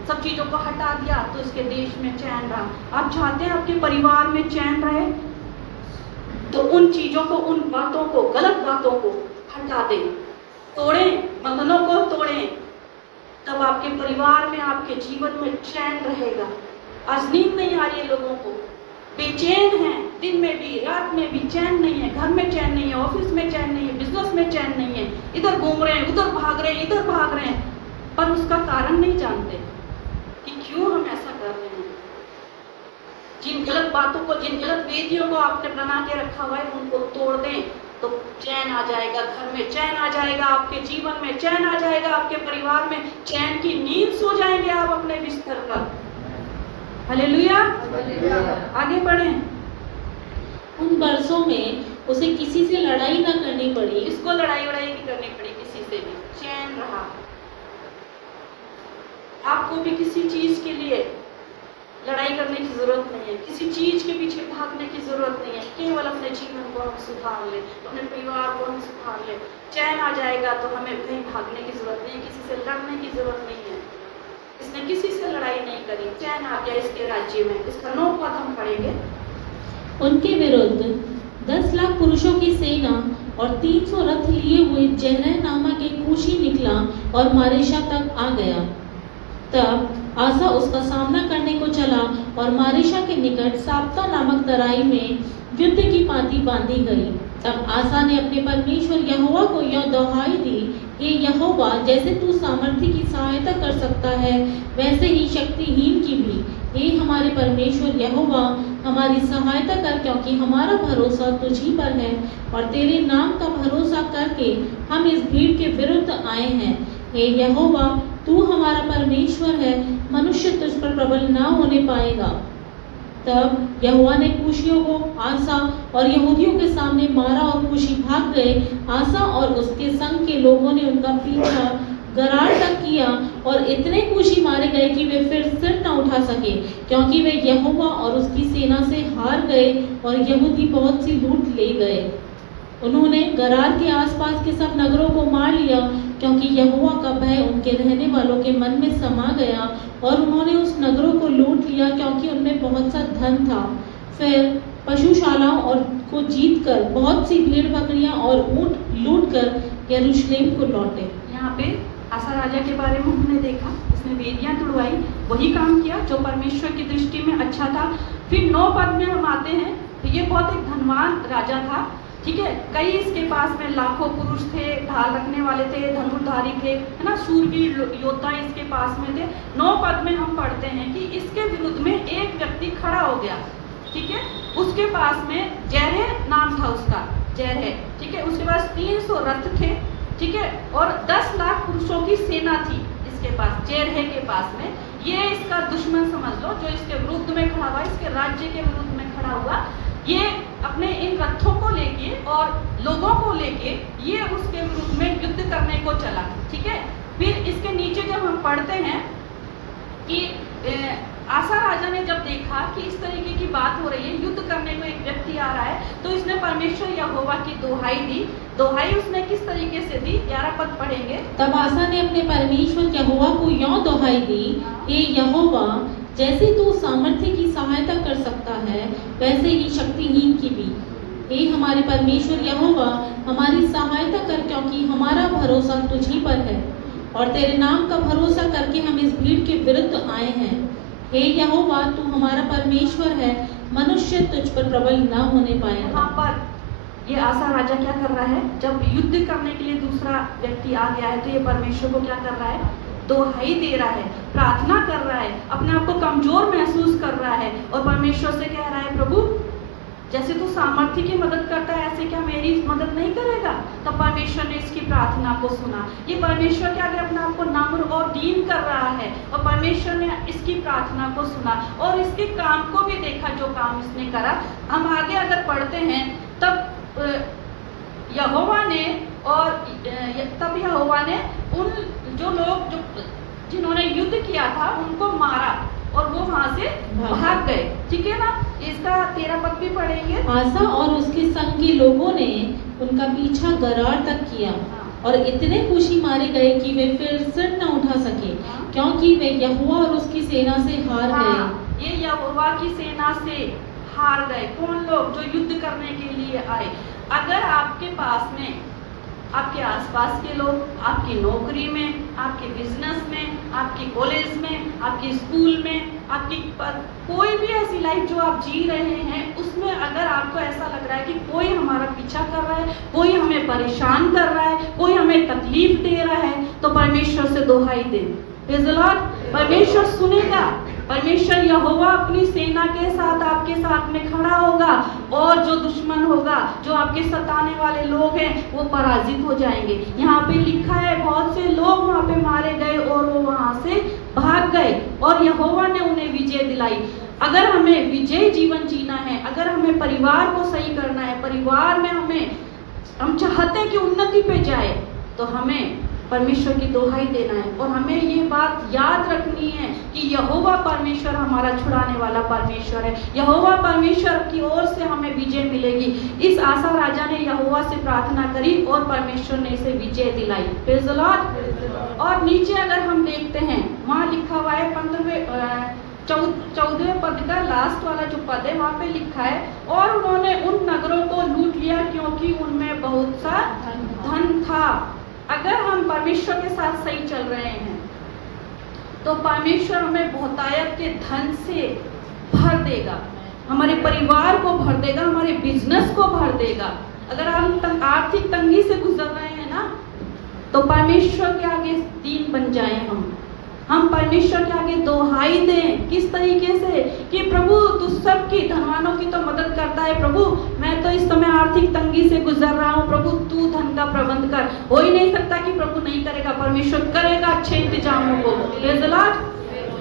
सब चीजों को हटा दिया, तो इसके देश में चैन रहा। आप चाहते हैं आपके परिवार में चैन रहे, तो उन चीजों को, उन बातों को, गलत बातों को हटा दें, तोड़ें, बंधनों को तोड़ें, तब आपके परिवार में, आपके जीवन में चैन रहेगा। आज नींद नहीं आ रही है लोगों को, बेचैन हैं, दिन में भी रात में भी चैन नहीं है, घर में चैन नहीं है, ऑफिस में चैन नहीं है, बिजनेस में चैन नहीं है, इधर घूम रहे हैं, उधर भाग रहे हैं, इधर भाग रहे हैं, पर उसका कारण नहीं जानते कि क्यों हम ऐसा कर रहे हैं। जिन गलत बातों को, जिन गलत वेदियों को आपने बना के रखा हुआ है, उनको तोड़ दें, तो चैन आ जाएगा, घर में चैन आ जाएगा, आपके जीवन में चैन आ जाएगा, आपके परिवार में चैन की नींद सो जाएंगे आप अपने बिस्तर पर। हालेलुया। आगे बढ़ें। उन वर्षों में उसे किसी से लड़ाई न करनी पड़ी। इसको लड़ाई वड़ाई नहीं करनी पड़ी किसी से भी, चैन रहा। आपको भी किसी चीज के लिए लड़ाई करने की जरूरत नहीं है, किसी चीज के पीछे भागने की जरूरत नहीं है। केवल अपने जीवन को हम सुधार ले, अपने परिवार को हम सुधार ले, चैन आ जाएगा। तो हमें कहीं भागने की जरूरत नहीं है, किसी से लड़ने की जरूरत नहीं है। इसने किसी से लड़ाई नहीं करी, चैन आ गया इसके राज्य में। इसका 9 पद हम पढ़ेंगे। उनके विरुद्ध 10 लाख पुरुषों की सेना और 300 रथ लिए हुए जेरह नामक एक कूशी निकला और मारेशा तक आ गया। तब आसा उसका सामना करने को चला और मारेशा के निकट साप्ता नामक तराई में युद्ध की पाँति बांधी गई। तब आसा ने अपने परमेश्वर यहोवा को यह दुहाई दी, हे यहोवा, जैसे तू सामर्थी की सहायता कर सकता है, वैसे ही शक्तिहीन की भी। हे हमारे परमेश्वर यहोवा, हमारी सहायता कर, क्योंकि हमारा भरोसा तुझ ही पर है और तेरे नाम का भरोसा करके हम इस भीड़ के विरुद्ध आए हैं। हे यहोवा, तू हमारा परमेश्वर है, मनुष्य तुझ पर प्रबल ना होने पाएगा। तब यहोवा ने कूशियों को आसा और यहूदियों के सामने मारा और कूशी भाग गए। आसा और उसके संग के लोगों ने उनका पीछा गरार तक किया और इतने कूशी मारे गए कि वे फिर सिर न उठा सके, क्योंकि वे यहोवा और उसकी सेना से हार गए और यहूदी बहुत सी लूट ले गए। उन्होंने गरार के आसपास के सब नगरों को मार लिया, क्योंकि यहोवा का भय उनके रहने वालों के मन में समा गया और उन्होंने उस नगरों को लूट लिया, क्योंकि उनमें बहुत सा धन था। फिर पशुशालाओं और को जीतकर बहुत सी भेड़ बकरियां और ऊंट लूटकर यरूशलेम को लौटे। यहाँ पे आसा राजा के बारे में हमने देखा, इसने वेदियां तुड़वाई, वही काम किया जो परमेश्वर की दृष्टि में अच्छा था। फिर 9 पद में हम आते हैं, तो ये बहुत एक धनवान राजा था, ठीक है। कई इसके पास में लाखों पुरुष थे, ढाल रखने वाले थे, धनुर्धारी थे, है ना, शूरवीर योद्धा इसके पास में थे। 9 पद में हम पढ़ते हैं कि इसके विरुद्ध में एक व्यक्ति खड़ा हो गया, ठीक है। उसके पास में जेरह नाम था उसका, जेरह, ठीक है। उसके पास 300 रथ थे, ठीक है, और 10 लाख पुरुषों की सेना थी इसके पास, जेरह के पास में। ये इसका दुश्मन समझ लो, जो इसके विरुद्ध में खड़ा हुआ, इसके राज्य के विरुद्ध में खड़ा हुआ। ये अपने इन रथों को लेके और लोगों को लेके ये उसके विरुद्ध में युद्ध करने को चला, ठीक है। फिर इसके नीचे जब हम पढ़ते हैं कि आसा राजा ने जब देखा कि इस तरीके की बात हो रही है, युद्ध करने को एक व्यक्ति आ रहा है, तो इसने परमेश्वर यहोवा की दुहाई दी। दुहाई उसने किस तरीके से दी, 11 पद पढ़ेंगे। तब आसा ने अपने परमेश्वर यहोवा को यों दुहाई दी, हे यहोवा, जैसे तू सामर्थ्य की सहायता कर सकता है, वैसे ही शक्तिहीन की भी। हे हमारे परमेश्वर यहोवा, हमारी सहायता कर, क्योंकि हमारा भरोसा तुझ ही पर है और तेरे नाम का भरोसा करके हम इस भीड़ के विरुद्ध आए हैं। हे यहोवा, तू हमारा परमेश्वर है, मनुष्य तुझ पर प्रबल न होने पाएगा। यहाँ पर ये आसा राजा क्या कर रहा है, जब युद्ध करने के लिए दूसरा व्यक्ति आ गया है, तो ये परमेश्वर को क्या कर रहा है, दुहाई दे रहा है, प्रार्थना कर रहा है, अपने आप को कमजोर महसूस कर रहा है और परमेश्वर से कह रहा है, प्रभु, जैसे तू सामर्थ्य की मदद करता है, ऐसे क्या मेरी मदद नहीं करेगा। तब परमेश्वर ने इसकी प्रार्थना को सुना। ये परमेश्वर के आगे अपने आप को नम्र और दीन कर रहा है और परमेश्वर ने इसकी प्रार्थना को सुना और इसके काम को भी देखा, जो काम इसने करा। हम आगे अगर पढ़ते हैं, तब यहोवा ने उन जो लोग जिन्होंने युद्ध किया था उनको मारा और वो वहां से भाग गए, ठीक है ना। इसका 13 पद भी पढ़ेंगे। आसा और उसके संग के लोगों ने उनका पीछा गरार तक किया हाँ। और इतने खुशी मारे गए कि वे फिर सिर न उठा सके, हाँ। क्योंकि वे यहोवा और उसकी सेना से हार गए। हाँ, ये यहोवा की सेना से हार गए। कौन लोग? जो युद्ध करने के लिए आए। अगर आपके पास में, आपके आसपास के लोग, आपकी नौकरी में, आपके बिजनेस में, आपके कॉलेज में, आपके स्कूल में, आपकी कोई भी ऐसी लाइफ जो आप जी रहे हैं, उसमें अगर आपको ऐसा लग रहा है कि कोई हमारा पीछा कर रहा है, कोई हमें परेशान कर रहा है, कोई हमें तकलीफ दे रहा है, तो परमेश्वर से दुहाई दे। Praise the Lord। परमेश्वर सुनेगा। परमेश्वर यहोवा अपनी सेना के साथ आपके साथ में खड़ा होगा और जो दुश्मन होगा, जो आपके सताने वाले लोग हैं, वो पराजित हो जाएंगे। यहाँ पे लिखा है बहुत से लोग वहाँ पे मारे गए और वो वहाँ से भाग गए और यहोवा ने उन्हें विजय दिलाई। अगर हमें विजय जीवन जीना है, अगर हमें परिवार को सही करना है, परिवार में हम चाहते हैं कि उन्नति पे जाए, तो हमें परमेश्वर की दुहाई देना है और हमें ये बात याद रखनी है कि यहोवा परमेश्वर हमारा छुड़ाने वाला परमेश्वर है। यहोवा परमेश्वर की ओर से हमें विजय मिलेगी। इस आशा राजा ने यहोवा से प्रार्थना करी और परमेश्वर ने इसे विजय दिलाई। Praise the Lord. और नीचे अगर हम देखते हैं, वहाँ लिखा हुआ है 14वें पद का लास्ट वाला जो पद है, वहाँ पे लिखा है, और उन्होंने उन नगरों को लूट लिया क्योंकि उनमें बहुत सा धन था। अगर हम परमेश्वर के साथ सही चल रहे हैं तो परमेश्वर हमें बहुतायत के धन से भर देगा, हमारे परिवार को भर देगा, हमारे बिजनेस को भर देगा। अगर हम आर्थिक तंगी से गुजर रहे हैं ना, तो परमेश्वर के आगे दीन बन जाएं। हम परमेश्वर के आगे दुहाई दें। किस तरीके से? कि प्रभु तू सबकी, धनवानों की तो मदद करता है। प्रभु मैं तो इस समय आर्थिक तंगी से गुजर रहा हूँ, प्रभु तू धन का प्रबंध कर। हो ही नहीं सकता कि प्रभु नहीं करेगा, परमेश्वर करेगा अच्छे इंतजामों को। Praise the Lord.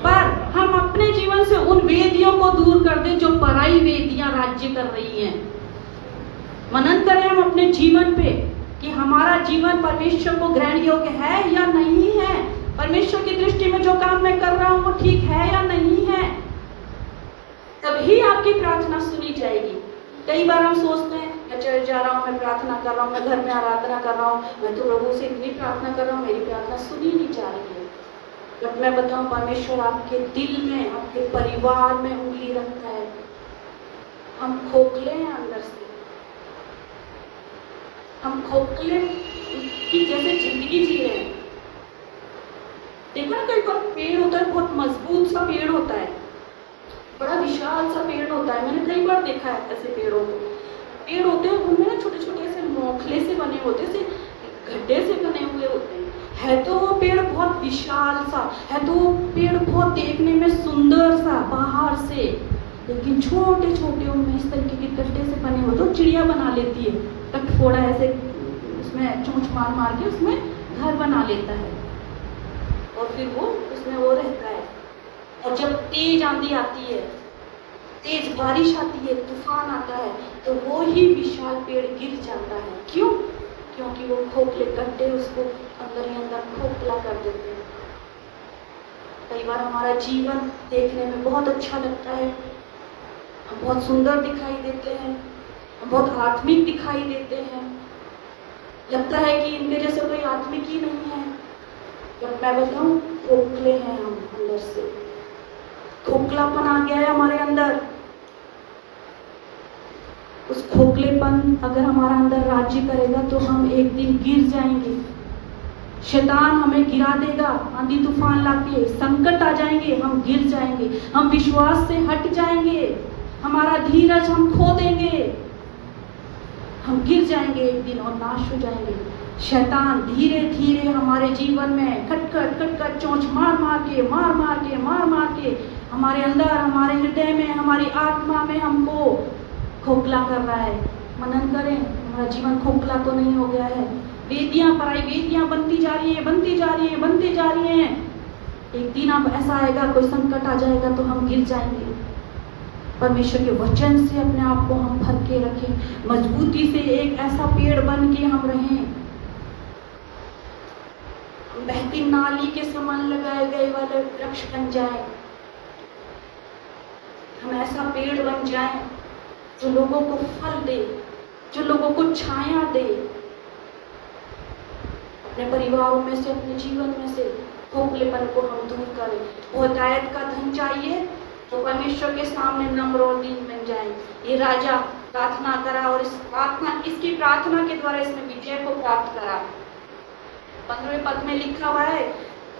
पर हम अपने जीवन से उन वेदियों को दूर कर दें जो पराई वेदियां राज्य कर रही हैं। मनन करें हम अपने जीवन पे कि हमारा जीवन परमेश्वर को ग्रहण योग्य है या नहीं है। परमेश्वर की दृष्टि में जो काम मैं कर रहा हूँ वो ठीक है या नहीं है। तभी आपकी प्रार्थना सुनी जाएगी। कई बार हम सोचते हैं मैं चर्च जा रहा हूँ, मैं प्रार्थना कर रहा हूँ, मैं घर में आराधना कर रहा हूँ, मैं तो प्रभु से इतनी प्रार्थना कर रहा हूँ, मेरी प्रार्थना सुनी नहीं जा रही है। बट मैं बताऊँ, परमेश्वर आपके दिल में, आपके परिवार में उंगली रखता है। हम खोखले हैं अंदर से, हम खोखले की जैसे जिंदगी जी रहे हैं। देखो ना, कई बार पेड़ होता है, बहुत मजबूत सा पेड़ होता है, बड़ा विशाल सा पेड़ होता है। मैंने कई बार देखा है ऐसे पेड़ों को। पेड़ होते हैं उनमें ना छोटे छोटे से मोखले से बने होते, से गड्ढे से बने हुए होते हैं। है तो वो पेड़ बहुत विशाल सा, है तो वो पेड़ बहुत देखने में सुंदर सा बाहर से, लेकिन छोटे छोटे उनमें इस तरीके के गड्ढे से बने होते। तो चिड़िया बना लेती है, कटफोड़ा ऐसे उसमें चोंच मार मार के उसमें घर बना लेता है और फिर वो उसमें वो रहता है। और जब तेज आंधी आती है, तेज बारिश आती है, तूफान आता है, तो वो ही विशाल पेड़ गिर जाता है। क्यों? क्योंकि वो खोखले गड्ढे उसको अंदर ही अंदर खोखला कर देते हैं। कई बार हमारा जीवन देखने में बहुत अच्छा लगता है, हम बहुत सुंदर दिखाई देते हैं, हम बहुत आत्मिक दिखाई देते हैं, लगता है कि इनके जैसे कोई आत्मिक ही नहीं है। पर मैं बताऊं, खोखले हैं हम अंदर से, खोखलापन आ गया है हमारे अंदर। उस खोखलेपन अगर हमारा अंदर राज्य करेगा तो हम एक दिन गिर जाएंगे। शैतान हमें गिरा देगा, आंधी तूफान लाके, संकट आ जाएंगे, हम गिर जाएंगे, हम विश्वास से हट जाएंगे, हमारा धीरज हम खो देंगे, हम गिर जाएंगे एक दिन और नाश हो जाएंगे। शैतान धीरे धीरे हमारे जीवन में खटखट चोंच मार मार के हमारे अंदर, हमारे हृदय में, हमारी आत्मा में हमको खोखला कर रहा है। मनन करें, हमारा जीवन खोखला तो नहीं हो गया है। वेदियां, पराई वेदियां बनती जा रही हैं। एक दिन अब ऐसा आएगा, कोई संकट आ जाएगा तो हम गिर जाएंगे। परमेश्वर के वचन से अपने आप को हम भर के रखें, मजबूती से एक ऐसा पेड़ बन के हम रहें, बहती नाली के समान लगाए गए वाले वृक्ष बन जाए। हम ऐसा पेड़ बन जाएं जो लोगों को फल दे, जो लोगों को छाया दे, अपने परिवारों में से, अपने जीवन में से खोखलेपन को हम दूर करें। वो हिदायत का धन चाहिए तो परमेश्वर के सामने नम्र और दीन बन जाए। ये राजा प्रार्थना करा और इसकी प्रार्थना के द्वारा इसने विजय को प्राप्त करा। 15वें पद में लिखा हुआ है,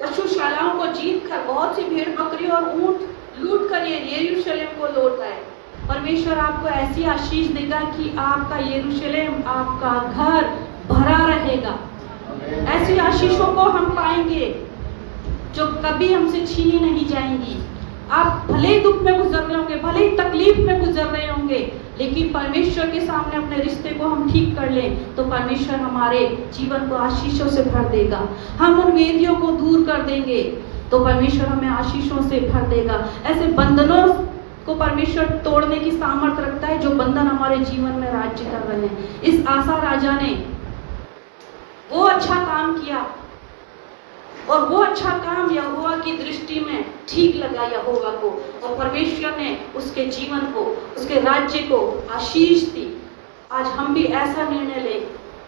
पशुशालाओं को जीत कर बहुत सी भेड़ बकरी और ऊंट लूट कर ये यरूशलेम को लौट आए। परमेश्वर आपको ऐसी आशीष देगा कि आपका यरूशलेम, आपका घर भरा रहेगा। ऐसी आशीषों को हम पाएंगे जो कभी हमसे छीनी नहीं जाएंगी। आप भले ही दुख में गुजर रहे होंगे, भले ही तकलीफ में गुजर रहे होंगे, लेकिन परमेश्वर के सामने अपने रिश्ते को हम ठीक कर लें तो परमेश्वर हमारे जीवन को आशीषों से भर देगा। हम उन वेदियों को दूर कर देंगे तो परमेश्वर हमें आशीषों से भर देगा। ऐसे बंधनों को परमेश्वर तोड़ने की सामर्थ्य रखता है जो बंधन हमारे जीवन में राज्य कर रहे हैं। इस आसा राजा ने वो अच्छा काम किया और वो अच्छा काम यहोवा की दृष्टि में ठीक लगा यहोवा को, और परमेश्वर ने उसके जीवन को, उसके राज्य को आशीष दी। आज हम भी ऐसा निर्णय लें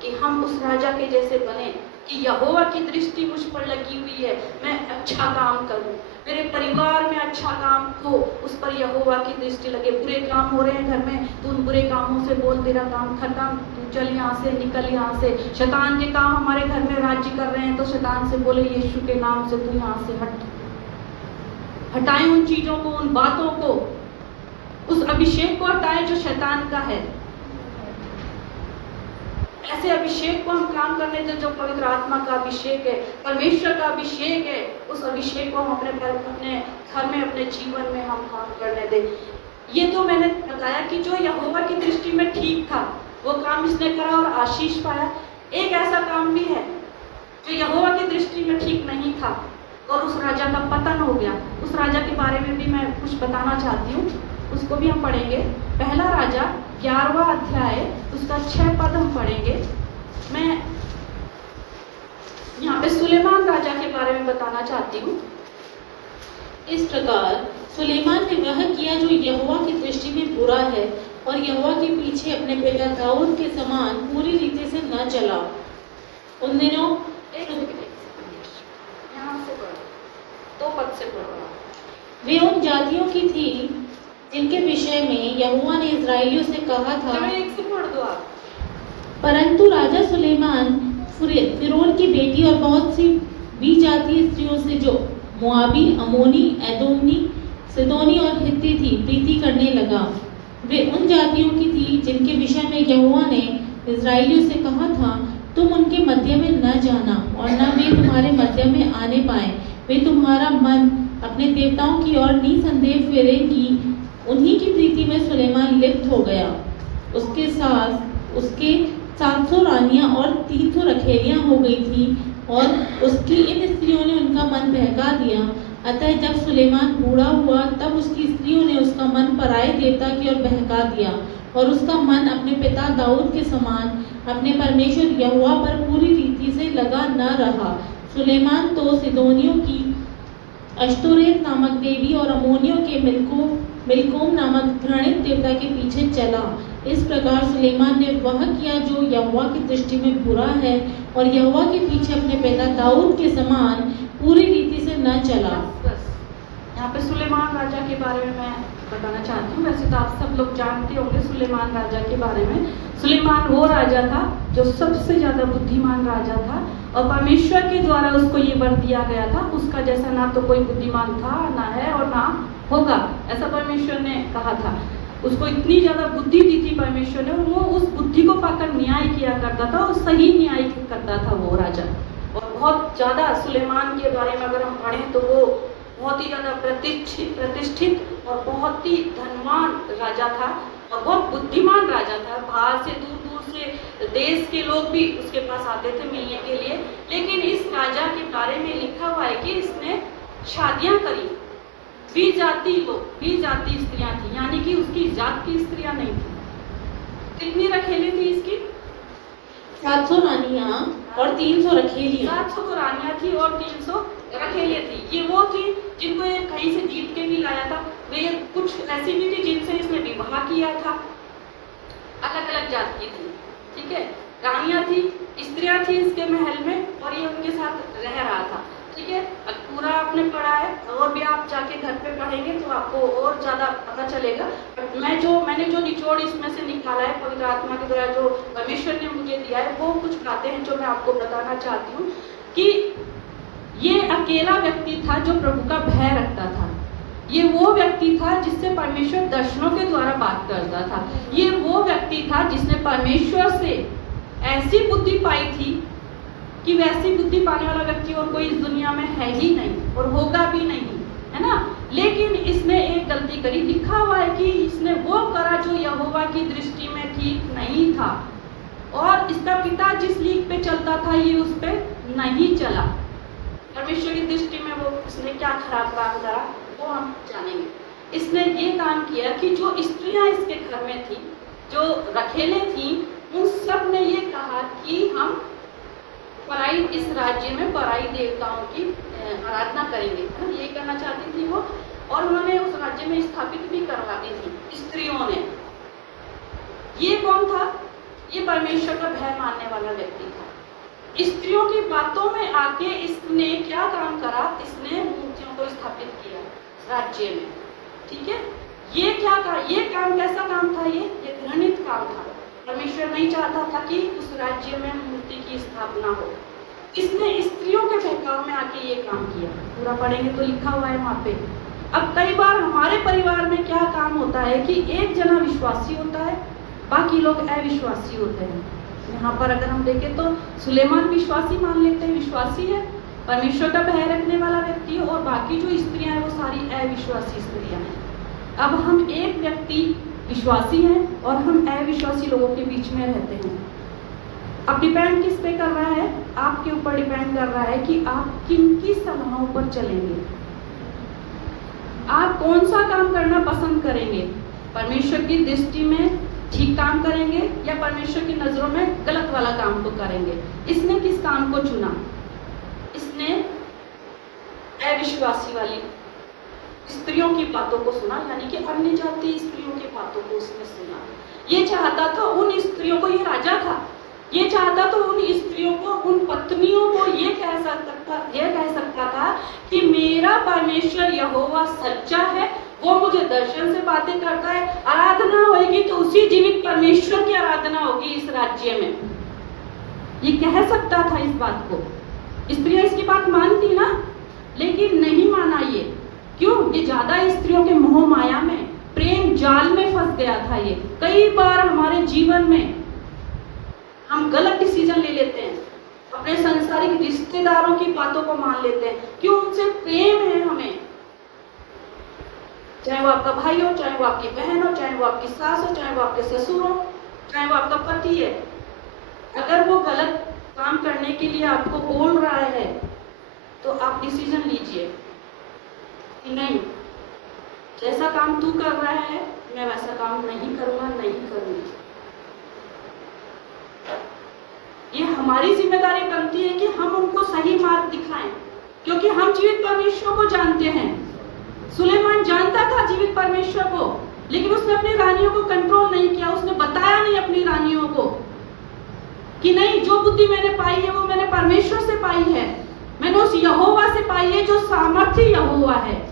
कि हम उस राजा के जैसे बने कि यहोवा की दृष्टि मुझ पर लगी हुई है, मैं अच्छा काम करूं, मेरे परिवार में अच्छा काम हो, उस पर यहोवा की दृष्टि लगे। बुरे काम हो रहे हैं घर में तो उन बुरे कामों से बोल, तेरा काम खत्म, तू चल यहाँ से, निकल यहाँ से। शैतान के काम हमारे घर में राज्य कर रहे हैं तो शैतान से बोले, यीशु के नाम से तू यहाँ से हट। हटाएं उन चीजों को, उन बातों को, उस अभिषेक को हटाएं जो शैतान का है। ऐसे अभिषेक को हम काम करने दें जो पवित्र आत्मा का अभिषेक है, परमेश्वर का अभिषेक है। उस अभिषेक को हम अपने घर में, अपने जीवन में हम काम करने दें। ये तो मैंने बताया कि जो यहोवा की दृष्टि में ठीक था वो काम इसने करा और आशीष पाया। एक ऐसा काम भी है जो यहोवा की दृष्टि में ठीक नहीं था और उस राजा का पतन हो गया। उस राजा के बारे में भी मैं कुछ बताना चाहती हूँ, उसको भी हम पढ़ेंगे। पहला राजा 11वां अध्याय उसका 6 पद हम पढ़ेंगे। मैं यहाँ पे सुलेमान राजा के बारे में बताना चाहती हूँ। इस प्रकार सुलेमान ने वह किया जो यहोवा की दृष्टि में बुरा है और यहोवा के पीछे अपने पिता दाऊद के समान पूरी रीति से न चला। उन दिनों यहाँ से पढ़ो, 2 पद से पढ़ो। वे उन जातियों की थी जिनके विषय में यहोवा ने इस्राएलियों से कहा था। एक से पढ़ दो आप। परंतु राजा सुलेमान फिरौन की बेटी और बहुत सी भी जातीय स्त्रियों से जो मोआबी, अमोनी, एदोमी, सिदोनी और हित्ती थी प्रीति करने लगा। वे उन जातियों की थी जिनके विषय में यहोवा ने इस्राएलियों से कहा था, तुम उनके मध्य में न जाना और न वे तुम्हारे मध्य में आने पाए। वे तुम्हारा मन अपने देवताओं की ओर निसंदेह फेरेंगी। उन्हीं की प्रीति में सुलेमान लिप्त हो गया। उसके साथ उसके 700 रानियां और 300 रखेलियां हो गई थी और उसकी इन स्त्रियों ने उनका मन बहका दिया। अतः जब सुलेमान बूढ़ा हुआ तब उसकी स्त्रियों ने उसका मन पराये देवता की ओर बहका दिया और उसका मन अपने पिता दाऊद के समान अपने परमेश्वर यहोवा पर पूरी रीति से लगा न रहा। सुलेमान तो सिदोनियों की अश्तोरेत नामक देवी और अमोनियों के मिल्कोम नामक घृणित देवता के पीछे चला। इस प्रकार सुलेमान ने वह किया जो यहोवा की दृष्टि में बुरा है और यहोवा के पीछे अपने पिता दाऊद के समान पूरी रीति से न चला। यहाँ पे सुलेमान राजा के बारे में मैं बताना चाहती हूँ। वैसे तो आप सब लोग जानते होंगे सुलेमान राजा के बारे में। सुलेमान वो राजा था जो सबसे ज्यादा बुद्धिमान राजा था और परमेश्वर के द्वारा उसको ये वर दिया गया था। उसका जैसा ना तो कोई बुद्धिमान था, ना है और ना होगा, ऐसा परमेश्वर ने कहा था। उसको इतनी ज्यादा बुद्धि दी थी परमेश्वर ने, वो उस बुद्धि को पाकर न्याय किया करता था और सही न्याय करता था वो राजा। और बहुत ज्यादा सुलेमान के बारे में अगर हम पढ़ें तो वो बहुत ही ज्यादा प्रतिष्ठित और बहुत ही धनवान राजा था और बहुत बुद्धिमान राजा था। बाहर से दूर दूर से देश के लोग भी उसके पास आते थे मिलने के लिए। लेकिन इस राजा के बारे में लिखा हुआ है कि इसने शादियां करी। 20 जाति स्त्रियां थी, यानी कि उसकी जात की स्त्रियां नहीं थी। कितनी रखेली थी इसकी? 700 रानियां और 300 रखेलियां। 700 तो रानियां थी और 300 रखेलियां थी। ये वो थी जिनको ये कहीं से जीत के भी लाया था। वे कुछ ऐसी भी थी जिनसे इसने विवाह किया था। अलग अलग जात की थी। ठीक है, रानियां थी, स्त्रियां थी इसके महल में और ये उनके साथ रह रहा था। ठीक है, अब पूरा आपने पढ़ा है और भी आप जाके घर पे पढ़ेंगे तो आपको और ज़्यादा पता चलेगा। मैंने जो निचोड़ इसमें से निकाला है पवित्र आत्मा के द्वारा जो परमेश्वर ने मुझे दिया है, वो कुछ बातें हैं जो मैं आपको बताना चाहती हूँ कि ये अकेला व्यक्ति था जो प्रभु का भय रखता था। ये वो व्यक्ति था जिससे परमेश्वर दर्शनों के द्वारा बात करता था। ये वो व्यक्ति था जिसने परमेश्वर से ऐसी बुद्धि पाई थी कि वैसी बुद्धि पाने वाला व्यक्ति और कोई इस दुनिया में है ही नहीं और होगा भी नहीं, है ना। लेकिन इसने एक गलती करी। लिखा हुआ है कि इसने वो करा जो यहोवा की दृष्टि में ठीक नहीं था और इसका पिता जिस लीक पे चलता था ये उस पे नहीं चला। परमेश्वर की दृष्टि में वो इसने क्या खराब काम करा वो हम जानेंगे। इसने ये काम किया कि जो स्त्रियां इसके घर में थी, जो रखेले थी, उन सब ने ये कहा कि हम पराई इस राज्य में पराई देवताओं की आराधना करेंगे, है ना। ये करना चाहती थी वो और उन्होंने उस राज्य में स्थापित भी करवा दी थी स्त्रियों ने। ये कौन था? ये परमेश्वर का भय मानने वाला व्यक्ति था। स्त्रियों की बातों में आके इसने क्या काम करा? इसने मूर्तियों को स्थापित किया राज्य में। ठीक है, ये काम कैसा काम था? ये घृणित काम था। परमेश्वर नहीं चाहता था कि उस राज्य में मूर्ति की स्थापना हो। इसने स्त्रियों के बहकाव में आके ये काम किया। पूरा पढ़ेंगे तो लिखा हुआ है वहाँ पे। अब कई बार हमारे परिवार में क्या काम होता है कि एक जना विश्वासी होता है, बाकी लोग अविश्वासी होते हैं। यहाँ पर अगर हम देखें तो सुलेमान विश्वासी मान लेते हैं, विश्वासी है, परमेश्वर का भय रखने वाला व्यक्ति है, और बाकी जो स्त्रियां हैं वो सारी अविश्वासी स्त्रियां हैं। अब हम एक व्यक्ति विश्वासी हैं और हम अविश्वासी लोगों के बीच में रहते हैं। अब डिपेंड किस पे कर रहा है? आपके ऊपर डिपेंड कर रहा है कि आप किनकी सलाहों पर चलेंगे, आप कौन सा काम करना पसंद करेंगे। परमेश्वर की दृष्टि में ठीक काम करेंगे या परमेश्वर की नजरों में गलत वाला काम को करेंगे। इसने किस काम को चुना? इसने अविश्वासी वाली स्त्रियों की बातों को सुना, यानी कि अन्य जाति स्त्रियों की बातों को उसने सुना। ये चाहता था उन स्त्रियों को, ये राजा था, ये चाहता तो उन स्त्रियों को, उन पत्नियों को ये कह सकता था कि मेरा परमेश्वर यहोवा सच्चा है, वो मुझे दर्शन से बातें करता है, आराधना होगी तो उसी जीवित परमेश्वर की आराधना होगी इस राज्य में। ये कह सकता था इस बात को। स्त्रियां इसकी बात मानती ना, लेकिन नहीं माना ये। क्यों? ये ज्यादा स्त्रियों के मोह माया में, प्रेम जाल में फंस गया था। ये कई बार हमारे जीवन में हम गलत डिसीजन ले लेते हैं, अपने संसारिक रिश्तेदारों की बातों को मान लेते हैं। क्यों? उनसे प्रेम है हमें, चाहे वो आपका भाई हो, चाहे वो आपकी बहन हो, चाहे वो आपकी सास हो, चाहे वो आपके ससुर हो, चाहे वो आपका पति है। अगर वो गलत काम करने के लिए आपको बोल रहा है तो आप डिसीजन लीजिए कि नहीं, जैसा काम तू कर रहा है मैं वैसा काम नहीं करूंगा, नहीं करूंगी। ये हमारी जिम्मेदारी बनती है कि हम उनको सही मार्ग दिखाएं, क्योंकि हम जीवित परमेश्वर को जानते हैं। सुलेमान जानता था जीवित परमेश्वर को, लेकिन उसने अपनी रानियों को कंट्रोल नहीं किया। उसने बताया नहीं अपनी रानियों को कि नहीं, जो बुद्धि मैंने पाई है वो मैंने परमेश्वर से पाई है, मैंने उस यहोवा से पाई है जो सामर्थ्य यहोवा है।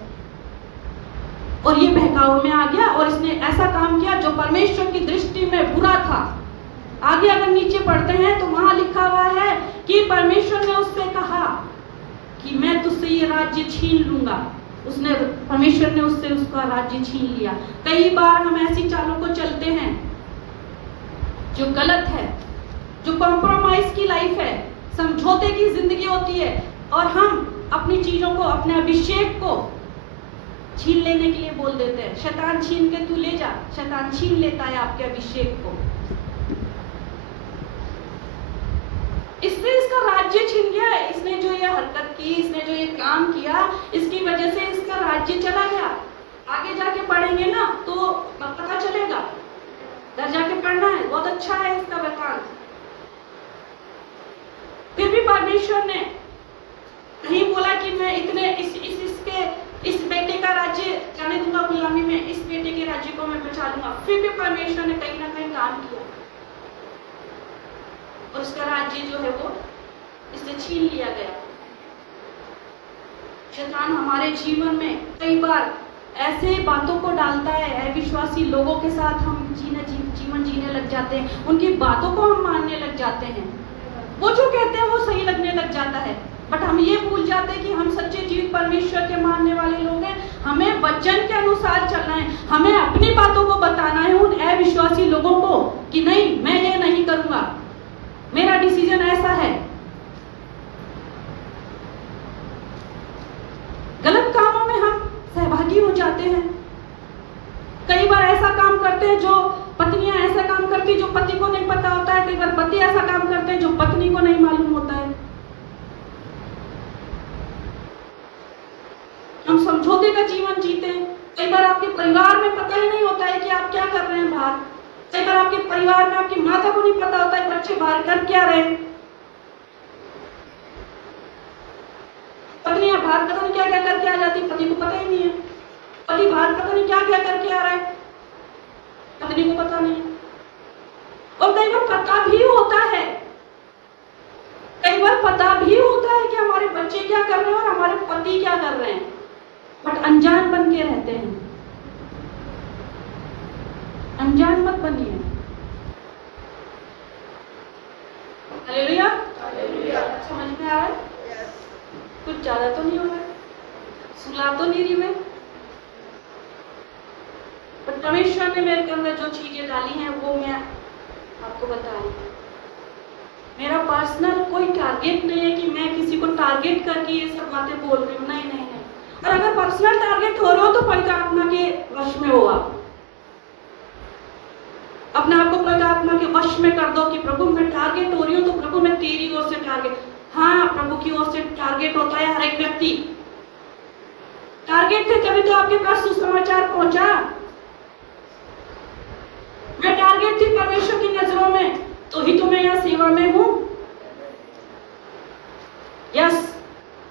और ये बहकाव में आ गया और इसने ऐसा काम किया जो परमेश्वर की दृष्टि में बुरा था। आगे अगर नीचे पढ़ते हैं तो वहां लिखा हुआ है कि परमेश्वर ने उससे कहा कि मैं तुझसे ये राज्य छीन लूंगा। परमेश्वर ने उससे उसका राज्य छीन लिया। कई बार हम ऐसी चालों को चलते हैं जो गलत है, जो कॉम्प्रोमाइज की लाइफ है, समझौते की जिंदगी होती है, और हम अपनी चीजों को, अपने अभिषेक को छीन लेने के लिए बोल देते हैं। शैतान छीन के तू ले जा, शैतान छीन लेता है आपके अभिषेक को। इससे इसका राज्य छिन गया। इसने जो ये हरकत की, इसने जो ये काम किया, इसकी वजह से इसका राज्य चला गया। आगे जाके पढ़ेंगे ना तो पता चलेगा, घर जाके पढ़ना है, बहुत अच्छा है इसका वृतांत। फिर भी परमेश्वर ने नहीं बोला कि मैं इतने इस बेटे का राज्य जाने दूंगा गुलामी में, इस बेटे के राज्य को मैं बचा लूंगा। फिर भी परमेश्वर ने कहीं ना कहीं काम किया। और उसका राज्य जो है वो इससे छीन लिया गया। शैतान हमारे जीवन में कई बार ऐसे बातों को डालता है, अविश्वासी लोगों के साथ हम जीवन जीने लग जाते हैं, उनकी बातों को हम मानने लग जाते हैं, वो जो कहते हैं वो सही लगने लग जाता है। बट हम ये भूल जाते हैं कि हम सच्चे जीवित परमेश्वर के मानने वाले लोग हैं, हमें वचन के अनुसार चलना है, हमें अपनी बातों को बताना है उन अविश्वासी लोगों को कि नहीं, मैं ये नहीं करूंगा, मेरा डिसीजन ऐसा है। गलत कामों में हम सहभागी हो जाते हैं। कई बार ऐसा काम करते हैं, जो पत्नियां ऐसा काम करती है जो पति को नहीं पता होता है, कई बार पति ऐसा काम करते हैं जो पत्नी को नहीं मालूम होता है। हम समझौते का जीवन जीते हैं। कई बार आपके परिवार में पता ही नहीं होता है कि आप क्या कर रहे हैं बाहर। कई बार आपके परिवार में आपकी माता को नहीं पता होता है बच्चे बाहर कर क्या रहे हैं। पत्नियां बाहर पता नहीं क्या क्या करके आ जाती, पति को पता ही नहीं है। पति बाहर पता नहीं क्या क्या करके आ रहा है, पत्नी को पता नहीं है। और कई बार पता भी होता है, कई बार पता भी होता है कि हमारे बच्चे क्या कर रहे हैं और हमारे पति क्या कर रहे हैं, बट अनजान बन के रहते हैं। अनजान मत बनिए। हालेलुया, समझ में आ रहा है? कुछ ज्यादा तो नहीं हो रहा है, सुला तो नहीं रही मैं, पर परमेश्वर ने मेरे अंदर जो चीजें डाली हैं वो मैं आपको बता रही हूँ। मेरा पर्सनल कोई टारगेट नहीं है कि मैं किसी को टारगेट करके ये सब बातें बोल रही हूँ, नहीं नहीं नहीं। और अगर पर्सनल टारगेट हो रहे हो तो पवित्र आत्मा के वश में हो। आप अपने आप को पवित्र आत्मा के वश में कर दो कि प्रभु मैं टारगेट हो रही हूँ तो प्रभु मैं तेरी ओर से टारगेट। हाँ, प्रभु की ओर से टारगेट होता है हर एक व्यक्ति। टारगेट थे तभी तो आपके पास सुसमाचार पहुंचा। मैं टारगेट थी परमेश्वर की नजरों में, तो ही तो मैं यहाँ सेवा में हूँ। यस,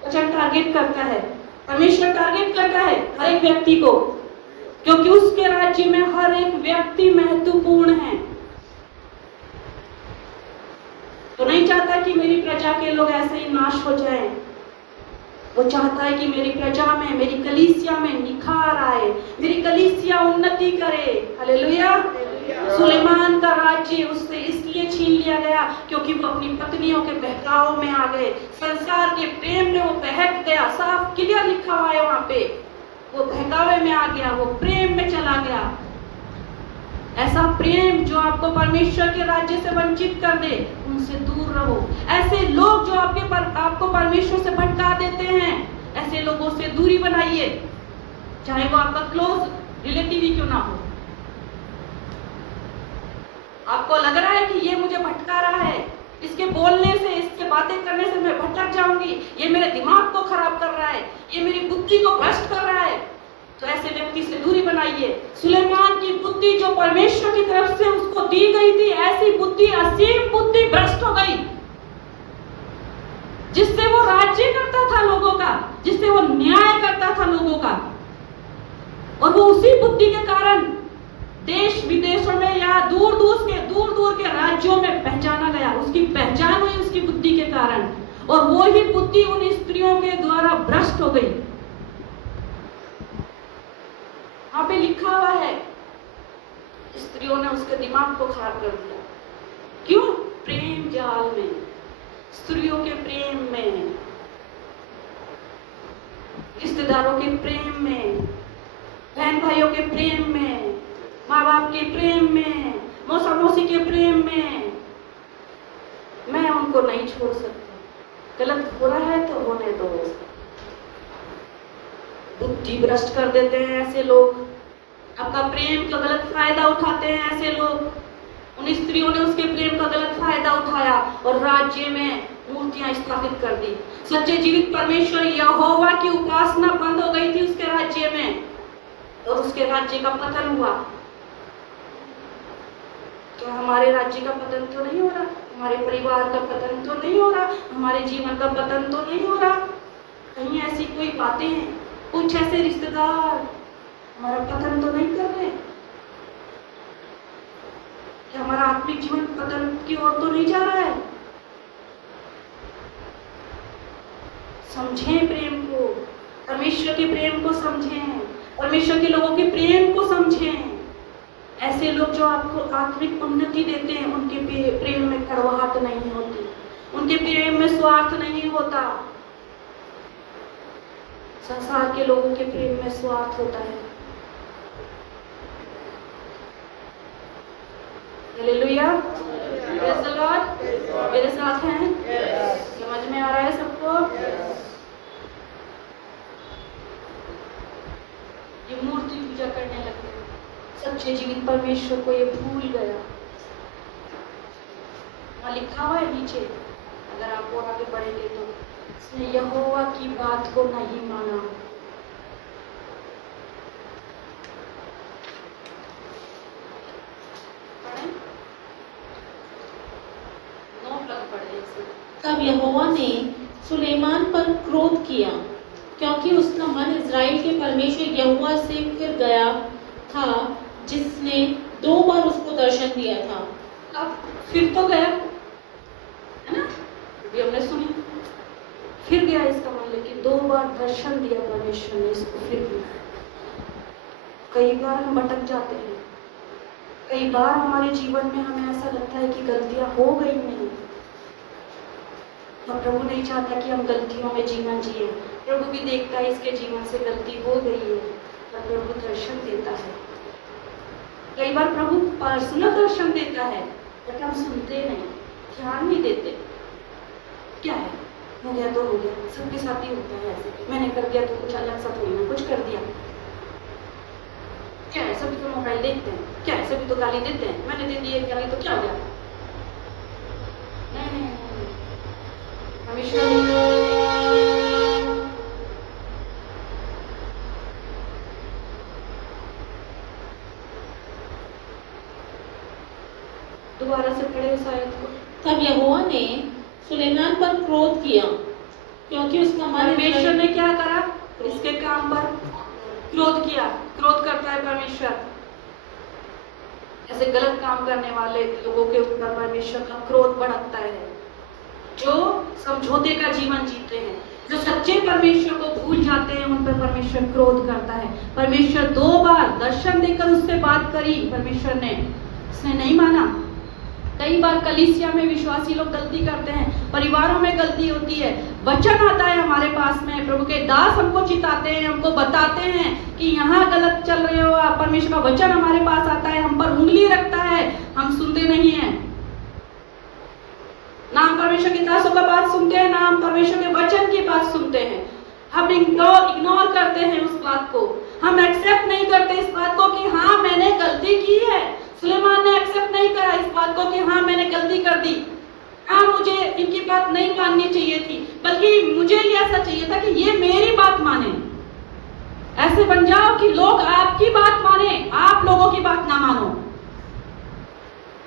वचन टारगेट करता है, परमेश्वर टारगेट करता है हर एक व्यक्ति को, क्योंकि उसके राज्य में हर एक व्यक्ति महत्वपूर्ण है। तो नहीं चाहता कि मेरी प्रजा के लोग ऐसे ही नाश हो जाएं। वो चाहता है कि मेरी प्रजा में, मेरी कलीसिया में निखार आए, मेरी कलीसिया उन्नति करे। हालेलुया। सुलेमान का राज्य उससे इसलिए छीन लिया गया क्योंकि वो अपनी पत्नियों के बहकाव में आ गए, संसार के प्रेम में वो बहक गया। साफ क्लियर लिखा हुआ है वहां पे, वो बहकावे में आ गया, वो प्रेम में चला गया। ऐसा प्रेम जो आपको परमेश्वर के राज्य से वंचित कर दे, उनसे दूर रहो। ऐसे लोग जो आपको परमेश्वर से भटका देते हैं, ऐसे लोगों से दूरी बनाइए, चाहे वो आपका क्लोज रिलेटिव ही क्यों ना हो। आपको लग रहा है कि ये मुझे भटका रहा है, इसके बोलने से, इसके बातें करने से मैं भटक जाऊंगी, ये मेरे दिमाग को खराब कर रहा है, ये मेरी बुद्धि को भ्रष्ट कर रहा है, तो ऐसे व्यक्ति से दूरी बनाइए। सुलेमान की बुद्धि जो परमेश्वर की तरफ से उसको दी गई थी, ऐसी बुद्धि, असीम बुद्धि भ्रष्ट हो गई, जिससे वो राज्य करता था लोगों का, जिससे वो न्याय करता था लोगों का, और वो उसी बुद्धि के कारण देश विदेशों में या दूर दूर के राज्यों में पहचाना गया। उसकी पहचान हुई उसकी बुद्धि के कारण, और वो ही बुद्धि उन स्त्रियों के द्वारा भ्रष्ट हो गई। वहां पे लिखा हुआ है, स्त्रियों ने उसके दिमाग को खराब कर दिया। क्यों? प्रेम जाल में, स्त्रियों के प्रेम में, रिश्तेदारों के प्रेम में, बहन भाइयों के प्रेम में, माँ बाप के प्रेम में, मौसा मौसी के प्रेम में। मैं उनको नहीं छोड़ सकती, गलत हो रहा है तो होने दो। बुद्धि भ्रष्ट कर देते हैं ऐसे लोग, आपका प्रेम का गलत फायदा उठाते हैं ऐसे लोग। उन स्त्रियों ने उसके प्रेम का गलत फायदा उठाया और राज्य में मूर्तियां स्थापित कर दी। सच्चे जीवित परमेश्वर यहोवा की उपासना बंद हो गई थी उसके राज्य में, और उसके राज्य का पतन हुआ। तो हमारे राज्य का पतन तो नहीं हो रहा, हमारे परिवार का पतन तो नहीं हो रहा, हमारे जीवन का पतन तो नहीं हो रहा। कहीं ऐसी कोई बातें हैं, कुछ ऐसे रिश्तेदार हमारा पतन तो नहीं कर रहे, कि हमारा आत्मिक जीवन पतन की ओर तो नहीं जा रहा है। समझें प्रेम को, परमेश्वर के प्रेम को समझें, परमेश्वर के लोगों के प्रेम को समझें। ऐसे लोग जो आपको आत्मिक उन्नति देते हैं, उनके प्रेम में कड़वाहट नहीं होती, उनके प्रेम में स्वार्थ नहीं होता। संसार के लोगों के प्रेम में स्वार्थ होता है। Hallelujah, praise the Lord. मेरे साथ हैं? समझ में आ रहा है सबको? ये मूर्ति पूजा करने लगे, सच्चे जीवित परमेश्वर को ये भूल गया। वहाँ लिखा हुआ है नीचे, अगर आप और आगे पढ़ेंगे तो उसने यहोवा की बात को नहीं माना। तब यहोवा ने सुलेमान पर क्रोध किया, क्योंकि उसका मन इज़राइल के परमेश्वर यहोवा से फिर गया था, जिसने 2 बार उसको दर्शन दिया था। अब फिर तो गया है ना, अभी हमने सुनी, फिर गया इसका मन, लेकिन 2 बार दर्शन दिया परमेश्वर ने इसको, फिर भी। कई बार हम भटक जाते हैं, कई बार हमारे जीवन में हमें ऐसा लगता है कि गलतियां हो गई नहीं, और प्रभु नहीं चाहता कि हम गलतियों में जीवन जिए। प्रभु भी देखता है इसके जीवन से गलती हो गई है, और प्रभु दर्शन देता है। कई बार प्रभु पर्सनल दर्शन देता है, बट हम सुनते नहीं, ध्यान नहीं देते। क्या है, हो गया तो हो गया, सबके साथ ही होता है ऐसे, मैंने कर दिया तो कुछ अलग सा थोड़ी ना, कुछ कर दिया। क्या है, सभी तो मोबाइल देखते हैं, क्या है, सभी तो गाली देते हैं, मैंने दे दी है गाली तो क्या हो गया? नहीं, परमेश्वर दोबारा से पढ़े उस आयत को। तब यहोवा ने सुलेमान पर क्रोध किया, क्योंकि उसका मन परमेश्वर ने क्या करा? इसके काम पर क्रोध किया। क्रोध करता है परमेश्वर, ऐसे गलत काम करने वाले लोगों के ऊपर परमेश्वर का क्रोध भड़कता है। जो समझौते का जीवन जीते हैं, जो सच्चे परमेश्वर को भूल जाते हैं, उन पर परमेश्वर क्रोध करता है। परमेश्वर 2 बार दर्शन देकर उससे बात करी, परमेश्वर ने, उसने नहीं माना। कई बार कलीसिया में विश्वासी लोग गलती करते हैं, परिवारों में गलती होती है, वचन आता है हमारे पास में, प्रभु के दास हमको चिताते हैं, हमको बताते हैं कि यहाँ गलत चल रहे हो आप। परमेश्वर का वचन हमारे पास आता है, हम पर उंगली रखता है, हम सुनते नहीं हैं। ना हम परमेश्वर की दासों का बात सुनते हैं, ना हम परमेश्वर के वचन की बात सुनते हैं। हम इग्नोर करते हैं उस बात को, हम एक्सेप्ट नहीं करते इस बात को कि हाँ मैंने गलती की है। सुलेमान ने एक्सेप्ट नहीं करा इस बात को कि हाँ मैंने गलती कर दी, हाँ मुझे इनकी बात नहीं माननी चाहिए थी, बल्कि मुझे ही ऐसा चाहिए था कि ये मेरी बात माने। ऐसे बन जाओ कि लोग आपकी बात माने, आप लोगों की बात ना मानो।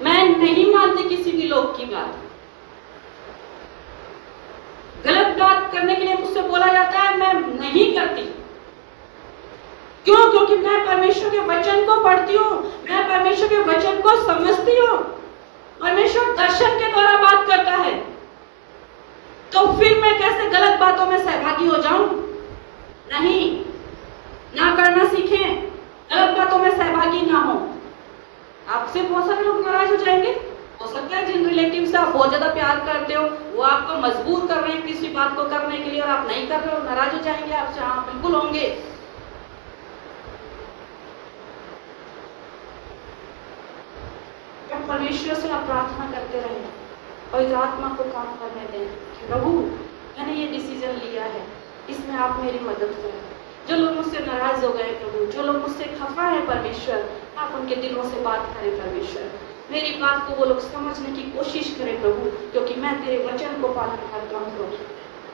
मैं नहीं मानती किसी भी लोग की बात। गलत बात करने के लिए मुझसे बोला जाता है, मैं नहीं करती। क्यों? क्योंकि मैं परमेश्वर के वचन को पढ़ती हूँ, मैं परमेश्वर के वचन को समझती हूँ। परमेश्वर दर्शन के द्वारा बात करता है, तो फिर मैं कैसे गलत बातों में सहभागी हो जाऊं? नहीं, ना करना सीखें, गलत बातों में सहभागी ना हो। आपसे बहुत सारे लोग नाराज हो जाएंगे। हो सकता है जिन रिलेटिव से आप बहुत ज्यादा प्यार करते हो, वो आपको मजबूर कर रहे हैं किसी बात को करने के लिए, और आप नहीं कर रहे हो, नाराज हो जाएंगे आपसे। हाँ बिल्कुल होंगे। परमेश्वर से आप प्रार्थना करते रहे और इस आत्मा को काम करने दें कि प्रभु मैंने ये डिसीजन लिया है, इसमें आप मेरी मदद करें। जो लोग मुझसे नाराज हो गए प्रभु, जो लोग मुझसे खफा है परमेश्वर, आप उनके दिलों से बात करें परमेश्वर। मेरी बात को वो लोग समझने की कोशिश करें प्रभु, क्योंकि मैं तेरे वचन को पालन करता हूँ प्रभु।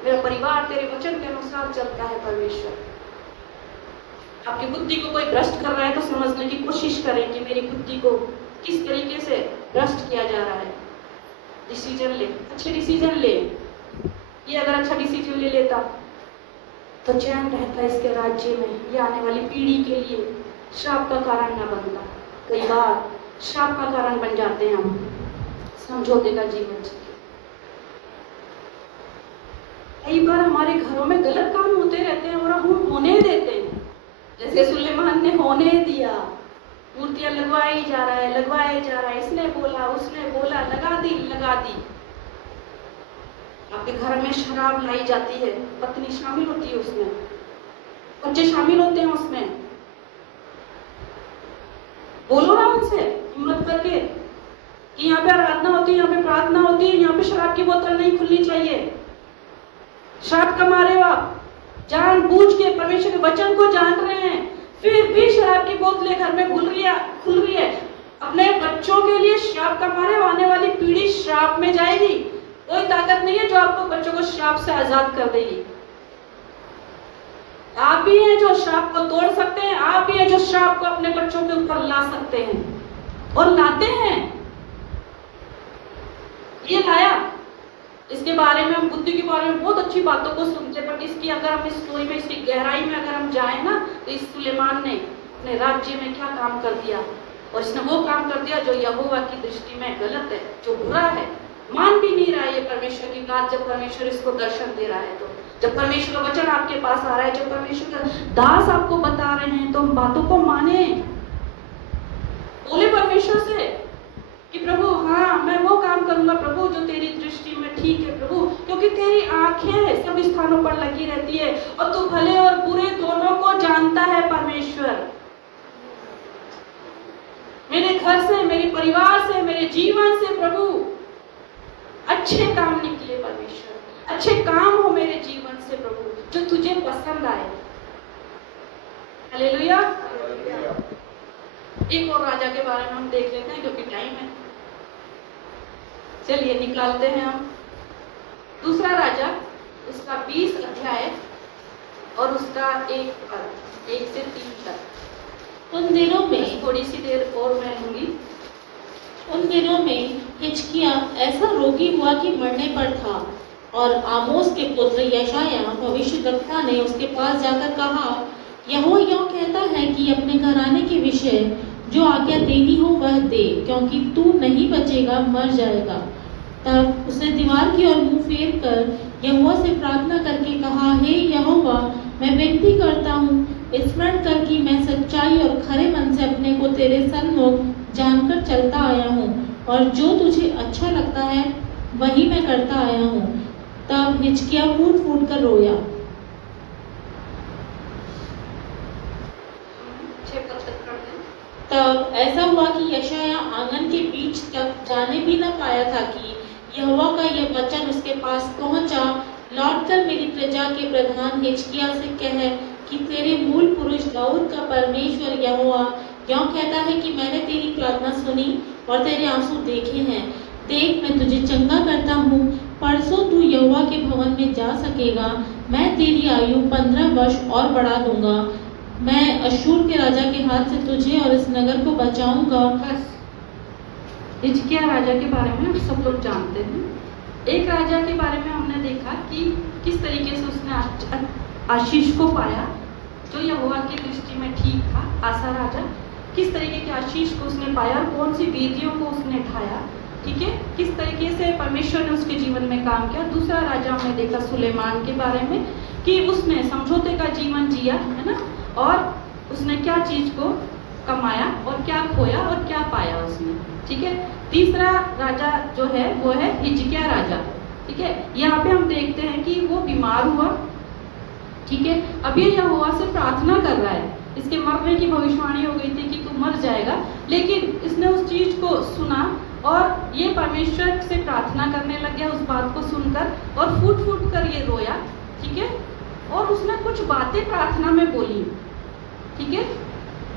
मेरा परिवार तेरे वचन के अनुसार चलता है परमेश्वर। आपकी बुद्धि को कोई भ्रष्ट कर रहा है तो समझने की कोशिश करें कि मेरी बुद्धि को किस तरीके से भ्रष्ट किया जा रहा है। डिसीजन ले, अच्छे डिसीजन ले। ये अगर अच्छा डिसीजन ले लेता तो चैन रहता इसके राज्य में, ये आने वाली पीढ़ी के लिए श्राप का कारण न बनता। कई बार श्राप का कारण बन जाते हैं हम समझौते का जीवन जीते। कई बार हमारे घरों में गलत काम होते रहते हैं और हम होने देते हैं। जैसे सुलेमान ने होने दिया, मूर्तियां लगवाई जा रहा है, लगवाए जा रहा है, इसने बोला उसने बोला, लगा दी। आपके घर में शराब लाई जाती है, पत्नी शामिल होती है उसमें, बच्चे शामिल होते हैं उसमें। बोलो ना उनसे हिम्मत करके कि यहाँ पे आराधना होती है, यहाँ पे प्रार्थना होती है, यहाँ पे शराब की बोतल नहीं खुलनी चाहिए। शराब कमा रहे हो आप, जानबूझ के परमेश्वर के वचन को जान रहे हैं, फिर भी शराब की बोतलें घर में खुल रही है। अपने बच्चों के लिए शराब कमा रहे हो, आने वाली पीढ़ी श्राप में जाएगी। कोई ताकत नहीं है जो आपको बच्चों को श्राप से आजाद कर देगी। आप ही हैं जो श्राप को तोड़ सकते हैं, आप ही हैं जो श्राप को अपने बच्चों के ऊपर ला सकते हैं और लाते हैं। ये लाया, इसके बारे में हम बुद्धि के बारे में बहुत अच्छी बातों को सुनते हैं, बट इसकी अगर हम इस स्टोरी में, इसकी गहराई में अगर हम जाए ना, तो इस सुलेमान ने अपने राज्य में क्या काम कर दिया, और इसने वो काम कर दिया जो यहोवा की दृष्टि में गलत है, जो बुरा है। मान भी नहीं रहा है ये परमेश्वर की बात, जब परमेश्वर इसको दर्शन दे रहा है, तो जब परमेश्वर का वचन आपके पास आ रहा है, जब परमेश्वर का दास आपको बता रहे हैं, तो हम बातों को माने। बोले परमेश्वर से कि प्रभु हाँ मैं वो काम करूंगा प्रभु जो तेरी दृष्टि में ठीक है प्रभु, क्योंकि तेरी आंखें सब स्थानों पर लगी रहती है और तू भले और बुरे दोनों को जानता है परमेश्वर। मेरे घर से, मेरे परिवार से, मेरे जीवन से प्रभु अच्छे काम निकले परमेश्वर, अच्छे काम हो मेरे जीवन से प्रभु, जो तुझे पसंद आए। हालेलुया। एक और राजा के बारे में हम देख लेते हैं क्योंकि टाइम है। चलिए निकालते हैं हम दूसरा राजा, उसका 20 अध्याय और उसका 1 से 3 तक। उन दिनों में थोड़ी सी देर और मैं लूंगी। उन दिनों में हिजकिय्या ऐसा रोगी हुआ कि मरने पर था, और आमोस के पुत्र यशायाह भविष्यद्वक्ता ने उसके पास जाकर कहा, यहोवा यूं कहता है कि अपने घराने के विषय जो आज्ञा देनी हो वह दे, क्योंकि तू नहीं बचेगा, मर जाएगा। तब उसने दीवार की ओर मुंह फेर कर यहोवा से प्रार्थना करके कहा, हे यहोवा, मैं विनती करता हूँ, स्मरण कर कि मैं सच्चाई और खरे मन से अपने को तेरे सन्मुख जानकर चलता आया हूँ, और जो तुझे अच्छा लगता है वही मैं करता आया हूँ। तब हिजकिय्या फूट फूट कर रोया। तब ऐसा हुआ कि यशायाह आंगन के बीच तक जाने भी न पाया था कि यहोवा का यह वचन उसके पास पहुंचा, लौटकर मेरी प्रजा के प्रधान हिजकिय्या से कह कि तेरे मूल पुरुष दाऊद का परमेश्वर यहोवा यूं कहता है कि मैंने तेरी प्रार्थना सुनी और तेरे आंसू देखे हैं। देख, मैं तुझे चंगा करता हूँ, परसों तू यहोवा के भवन में जा सकेगा। मैं तेरी आयु 15 वर्ष और बढ़ा दूंगा। मैं अश्शूर के राजा के हाथ से तुझे और इस नगर को बचाऊंगा। बस हिजकिय्या राजा के बारे में हम सब लोग जानते हैं। एक राजा के बारे में हमने देखा कि किस तरीके से उसने आशीष को पाया जो यहोवा की दृष्टि में ठीक था। आसा राजा किस तरीके की आशीष को उसने पाया और कौन सी वेदियों को उसने ढाया, ठीक है, किस तरीके से परमेश्वर ने उसके जीवन में काम किया। दूसरा राजा हमने देखा सुलेमान के बारे में कि उसने समझौते का जीवन जिया, है ना, और उसने क्या चीज को कमाया और क्या खोया और क्या पाया उसने, ठीक है। तीसरा राजा जो है वो है हिजकिय्या राजा, ठीक है। यहाँ पे हम देखते हैं कि वो बीमार हुआ, ठीक है। अब ये यहोवा से प्रार्थना कर रहा है, इसके मरने की भविष्यवाणी हो गई थी कि तू मर जाएगा, लेकिन इसने उस चीज को सुना और ये परमेश्वर से प्रार्थना करने लग गया उस बात को सुनकर, और फूट फूट कर ये रोया, ठीक है। और उसने कुछ बातें प्रार्थना में बोली, ठीक है।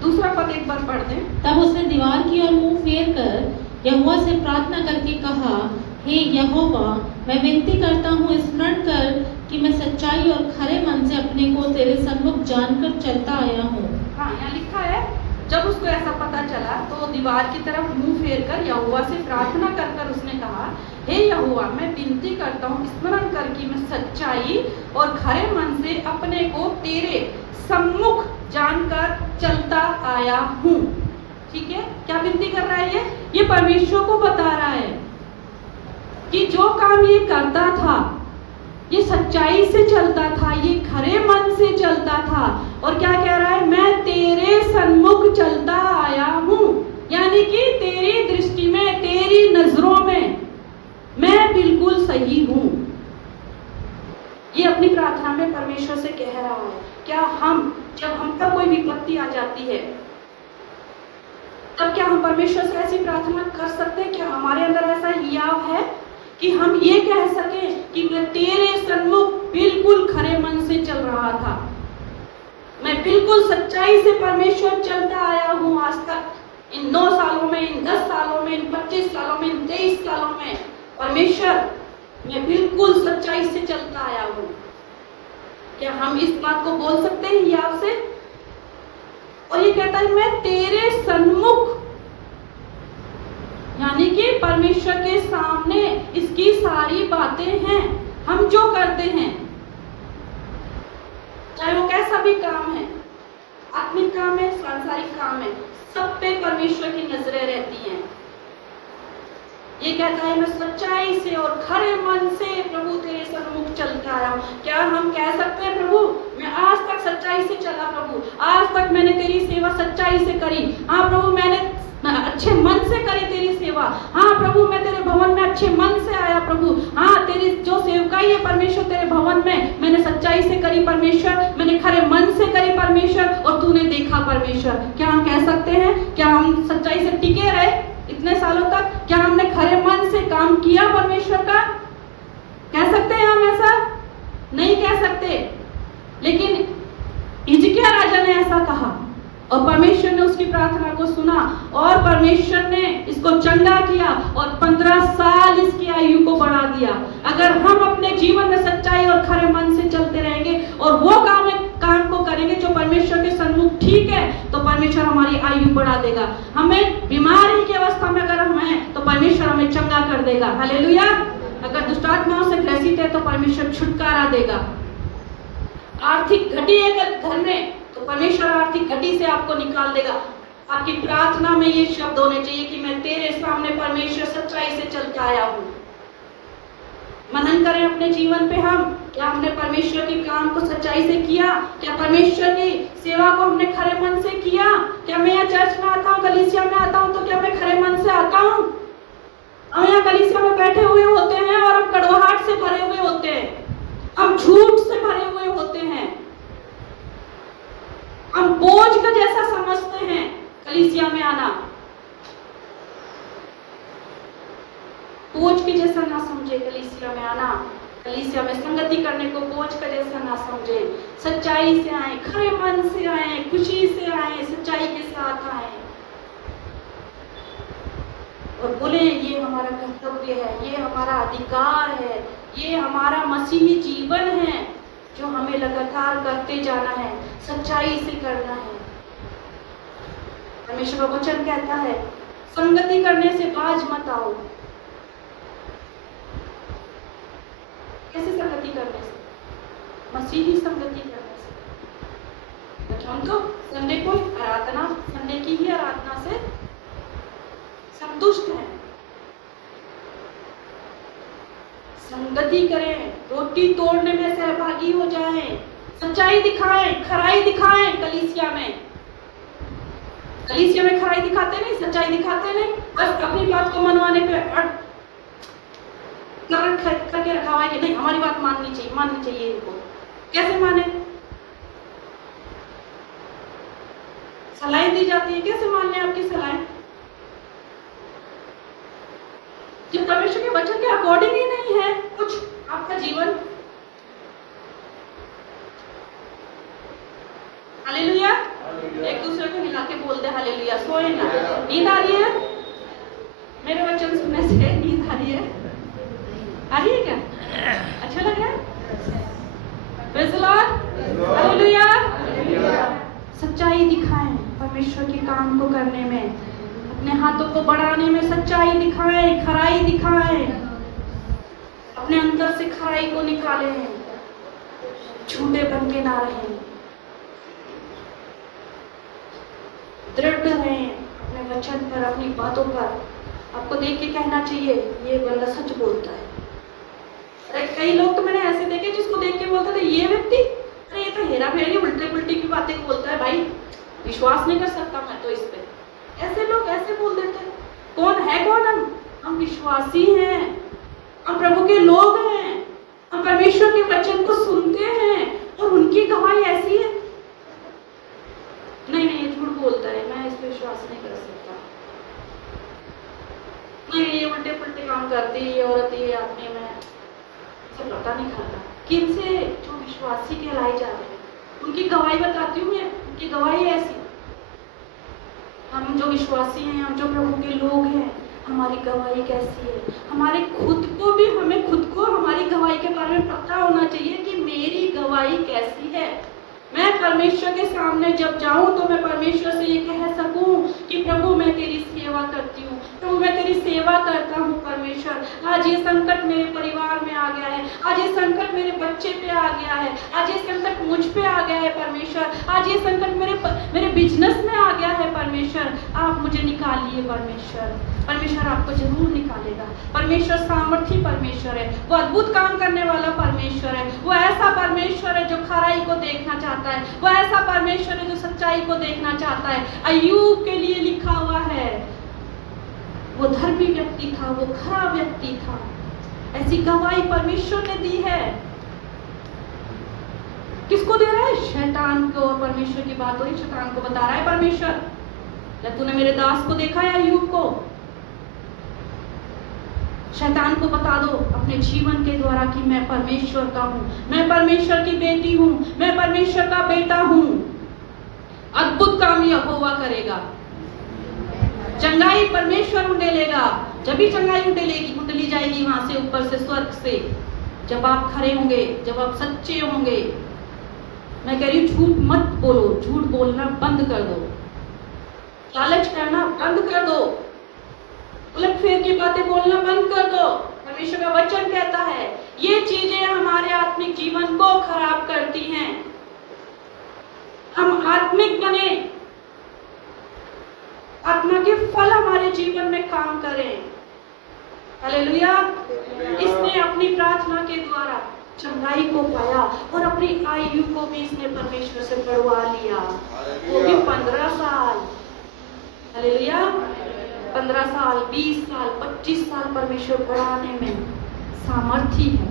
दूसरा पद एक बार पढ़ दें। तब उसने दीवार की ओर मुंह फेर कर यहोवा से प्रार्थना करके कहा, हे यहोवा, मैं विनती करता हूँ, स्मरण कर कि मैं सच्चाई और खरे मन से अपने को तेरे सन्मुख जानकर चलता आया हूँ। हाँ, यहाँ लिखा है जब उसको ऐसा पता चला तो दीवार की तरफ मुंह फेर कर यहोवा से प्रार्थना कर उसने कहा, हे यहोवा, मैं विनती करता हूँ, स्मरण कर कि मैं सच्चाई और खरे मन से अपने को तेरे सम्मुख जानकर चलता आया हूँ, ठीक है। क्या विनती कर रहा है ये परमेश्वर को बता रहा है कि जो काम ये करता था ये सच्चाई से चलता था, ये खरे मन से चलता था। और क्या कह रहा है, मैं तेरे सन्मुख चलता आया हूं, यानी कि तेरी दृष्टि में, तेरी नजरों में मैं बिल्कुल सही हूं। ये अपनी प्रार्थना में परमेश्वर से कह रहा है। क्या जब हम पर कोई विपत्ति आ जाती है, तब क्या हम परमेश्वर से ऐसी प्रार्थना कर सकते हैं? क्या हमारे अंदर ऐसा हियाव है कि हम ये कह सकें कि मैं तेरे सन्मुख बिल्कुल खरे मन से चल रहा था, मैं बिल्कुल सच्चाई से परमेश्वर चलता आया हूं आज तक, इन 9 सालों में, इन 10 सालों में, इन 25 सालों में, इन 23 सालों में, परमेश्वर मैं बिल्कुल सच्चाई से चलता आया हूं। क्या हम इस बात को बोल सकते हैं हियाव से? और ये कहता है मैं तेरे सन्मुख, यानी कि परमेश्वर के सामने इसकी सारी बातें हैं। हम जो करते हैं, चाहे वो कैसा भी काम है, आत्मिक काम है, सांसारिक काम है, सब पे परमेश्वर की नजरें रहती हैं। ये कहता है मैं सच्चाई से और खरे मन से प्रभु तेरे सन्मुख चलता आया हूं। क्या हम कह सकते हैं प्रभु मैं आज तक सच्चाई से चला, प्रभु आज तक मैंने तेरी सेवा सच्चाई से करी, हाँ प्रभु मैंने अच्छे मन से करी तेरी सेवा, हाँ प्रभु मैं तेरे भवन में अच्छे मन से आया प्रभु, हाँ तेरी जो सेवकाई है परमेश्वर तेरे भवन में मैंने सच्चाई से करी परमेश्वर, मैंने खरे मन से करी परमेश्वर, और तूने देखा परमेश्वर। क्या हम कह सकते हैं? क्या हम सच्चाई से टिके रहे इतने सालों तक? क्या हमने खरे मन से काम किया परमेश्वर का? कह सकते हैं हम ऐसा? नहीं कह सकते। लेकिन हिजकिय्याह राजा ने ऐसा कहा और परमेश्वर ने उसकी प्रार्थना को सुना और परमेश्वर ने इसको चंगा किया और 15 साल इसकी आयु को बढ़ा दिया। अगर हम अपने जीवन में सच्चाई और खरे मन से चलते रहेंगे और वो काम को करेंगे जो परमेश्वर के सन्मुख ठीक है, तो परमेश्वर हमारी आयु बढ़ा देगा। हमें बीमारी की अवस्था में अगर हम हैं तो परमेश्वर हमें चंगा कर देगा। हालेलुया। अगर दुष्ट आत्माओं से ग्रसित है तो परमेश्वर छुटकारा देगा। आर्थिक घटी है घर में तो परमेश्वर आर्थिक घटी से आपको निकाल देगा। आपकी प्रार्थना में ये शब्द होने चाहिए कि मैं तेरे सामने परमेश्वर सच्चाई से चलता आया हूं। मनन करें अपने जीवन पे हम, क्या हमने परमेश्वर के काम को सच्चाई से किया? क्या परमेश्वर की सेवा को हमने खरे मन से किया? क्या मैं यहाँ चर्च में आता हूँ, कलीसिया में आता हूँ, तो क्या मैं खरे मन से आता हूँ? हम यहाँ कलीसिया में बैठे हुए होते हैं और हम कड़वाहट से भरे हुए होते हैं, हम झूठ से भरे हुए होते हैं, हम बोझ का जैसा समझते हैं कलीसिया में आना। बोझ के जैसा ना समझे कलीसिया में आना, कलीसिया में संगति करने को बोझ का जैसा ना समझे। सच्चाई से आए, खरे मन से आए, खुशी से आए, सच्चाई के साथ आए और बोले ये हमारा कर्तव्य है, ये हमारा अधिकार है, ये हमारा मसीही जीवन है जो हमें लगातार करते जाना है, सच्चाई से करना है। परमेश्वर का वचन कहता है संगति करने से बाज मत आओ। कैसे संगति करने से? मसीही संगति करने से। हम तो संडे को आराधना, संडे की ही आराधना से संतुष्ट हैं। संगति करें, रोटी तोड़ने में सहभागी हो जाएं, सच्चाई दिखाएं, खराई दिखाएं। कलीसिया में खराई दिखाते नहीं, सच्चाई दिखाते नहीं, बस अपनी बात को मनवाने पे करके रखा हुआ है कि नहीं हमारी बात माननी चाहिए इनको। कैसे माने? सलाहें दी जाती है, कैसे मान लें आपकी सलाहें? जब परमेश्वर के वचन के अकॉर्डिंग ही नहीं है कुछ आपका जीवन। हालेलुया। एक दूसरे को हिला के बोल दे हालेलुया। सोए ना। नींद आ रही है? मेरे वचन सुनने से नींद आ रही है? आ रही है क्या? अच्छा लग रहा है? Praise the Lord. हालेलुया। सच्चाई दिखाएं परमेश्वर के काम को करने में, अपने हाथों को बढ़ाने में सच्चाई दिखाएं, खराई दिखाएं, अपने अंदर से खराई को निकालें, झूठे बन के ना रहें, दृढ़ रहें अपने वचन पर, अपनी बातों पर। आपको देख के कहना चाहिए ये बंदा सच बोलता है। अरे कई लोग तो मैंने ऐसे देखे जिसको ये व्यक्ति, अरे ये तो हेरा फेरी उल्टे पुल्टी की बातें बोलता है भाई, विश्वास नहीं कर सकता मैं तो इस पे। ऐसे लोग ऐसे बोल देते हैं। कौन है कौन हम विश्वासी हैं, हम प्रभु के लोग हैं, हम परमेश्वर के वचन को सुनते हैं और उनकी गवाही ऐसी है। नहीं ये झूठ बोलता है, मैं इस पर विश्वास नहीं कर सकता। नहीं ये उल्टे पुल्टे काम करती है औरत, ये आदमी, में इसे पता नहीं खाता। किनसे? जो विश्वासी कहलाए जा रहे हैं उनकी गवाही बताती हूँ मैं, उनकी गवाही ऐसी। हम जो विश्वासी हैं, हम जो प्रभु के लोग हैं, हमारी गवाही कैसी है? हमारे खुद को भी, हमें खुद को हमारी गवाही के बारे में पता होना चाहिए कि मेरी गवाही कैसी है। मैं परमेश्वर के सामने जब जाऊं तो मैं परमेश्वर से ये कह सकूं कि प्रभु मैं तेरी सेवा करती हूँ, प्रभु मैं तेरी सेवा करता हूँ। परमेश्वर, आज ये संकट मेरे परिवार में आ गया है, आज ये संकट मेरे बच्चे पे आ गया है, आज ये संकट मुझ पे आ गया है परमेश्वर, आज ये संकट मेरे बिजनेस में आ गया है परमेश्वर, आप मुझे निकालिए परमेश्वर। परमेश्वर आपको जरूर निकालेगा। परमेश्वर सामर्थी परमेश्वर है, वो अद्भुत काम करने वाला परमेश्वर है, वो ऐसा परमेश्वर है जो खराई को देखना चाहता है, वो ऐसा परमेश्वर है जो सच्चाई को देखना चाहता है। अय्यूब के लिए लिखा हुआ है, वो धर्मी व्यक्ति था, वो खरा व्यक्ति था, ऐसी गवाही परमेश्वर ने दी है। किसको दे रहा है? शैतान को। और परमेश्वर की बात हो रही, शैतान को बता रहा है परमेश्वर, क्या तूने मेरे दास को देखा है अय्यूब को? शैतान को बता दो अपने जीवन के द्वारा कि मैं परमेश्वर का हूँ, मैं परमेश्वर की बेटी हूँ, मैं परमेश्वर का बेटा हूँ। अद्भुत काम यहोवा करेगा, चंगाई परमेश्वर उंडेलेगा। जब भी चंगाई उंडली जाएगी वहां से, ऊपर से, स्वर्ग से, जब आप खड़े होंगे, जब आप सच्चे होंगे। मैं कह रही हूँ झूठ मत बोलो, झूठ बोलना बंद कर दो, लालच करना बंद कर दो, उलट फेर की बातें बोलना बंद कर दो। परमेश्वर का वचन कहता है ये चीजें हमारे आत्मिक जीवन को खराब करती हैं। हम आत्मिक बने, आत्मा के फल हमारे जीवन में काम करें। हालेलुया। इसने अपनी प्रार्थना के द्वारा चंगाई को पाया और अपनी आयु को भी इसने परमेश्वर से बढ़वा लिया, वो भी 15 साल। हालेलुया। 15 साल, 20 साल, 25 साल परमेश्वर बढ़ाने में सामर्थी है।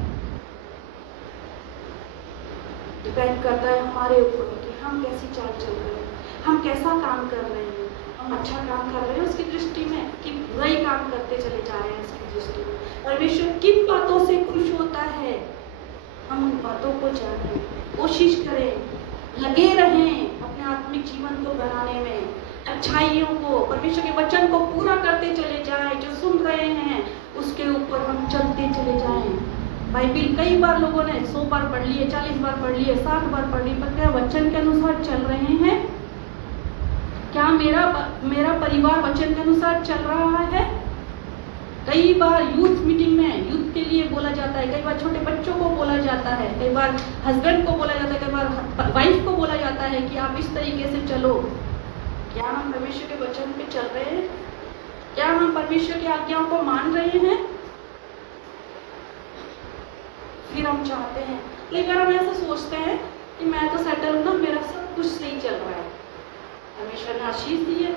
डिपेंड करता है हमारे ऊपर कि हम कैसी चाल चल रहे हैं, हम कैसा काम कर रहे हैं, हम अच्छा काम कर रहे हैं उसकी दृष्टि में कि बुरा ही काम करते चले जा रहे हैं उसकी दृष्टि में। परमेश्वर किन बातों से खुश होता है, हम उन बातों को जानें, कोशिश करें, लगे रहें अपने आत्मिक जीवन को बनाने में, अच्छाइयों को, परमेश्वर के वचन को पूरा करते चले जाएं। जो सुन रहे हैं उसके ऊपर हम चलते चले जाएं। बाइबिल कई बार लोगों ने 100 बार पढ़ लिए, 40 बार पढ़ लिए, 60 बार पढ़ ली, पर क्या वचन के अनुसार चल रहे हैं? क्या मेरा परिवार वचन के अनुसार चल रहा है? कई बार यूथ मीटिंग में यूथ के लिए बोला जाता है, कई बार छोटे बच्चों को बोला जाता है, कई बार हस्बैंड को बोला जाता है, कई बार वाइफ को बोला जाता है कि आप इस तरीके से चलो। क्या हम परमेश्वर के वचन पे चल रहे हैं? क्या हम परमेश्वर की आज्ञाओं को मान रहे हैं? फिर हम चाहते हैं, लेकिन हम ऐसा सोचते हैं कि मैं तो सेटल हूं ना, मेरा सब कुछ सही चल रहा है, परमेश्वर ने आशीष दी है,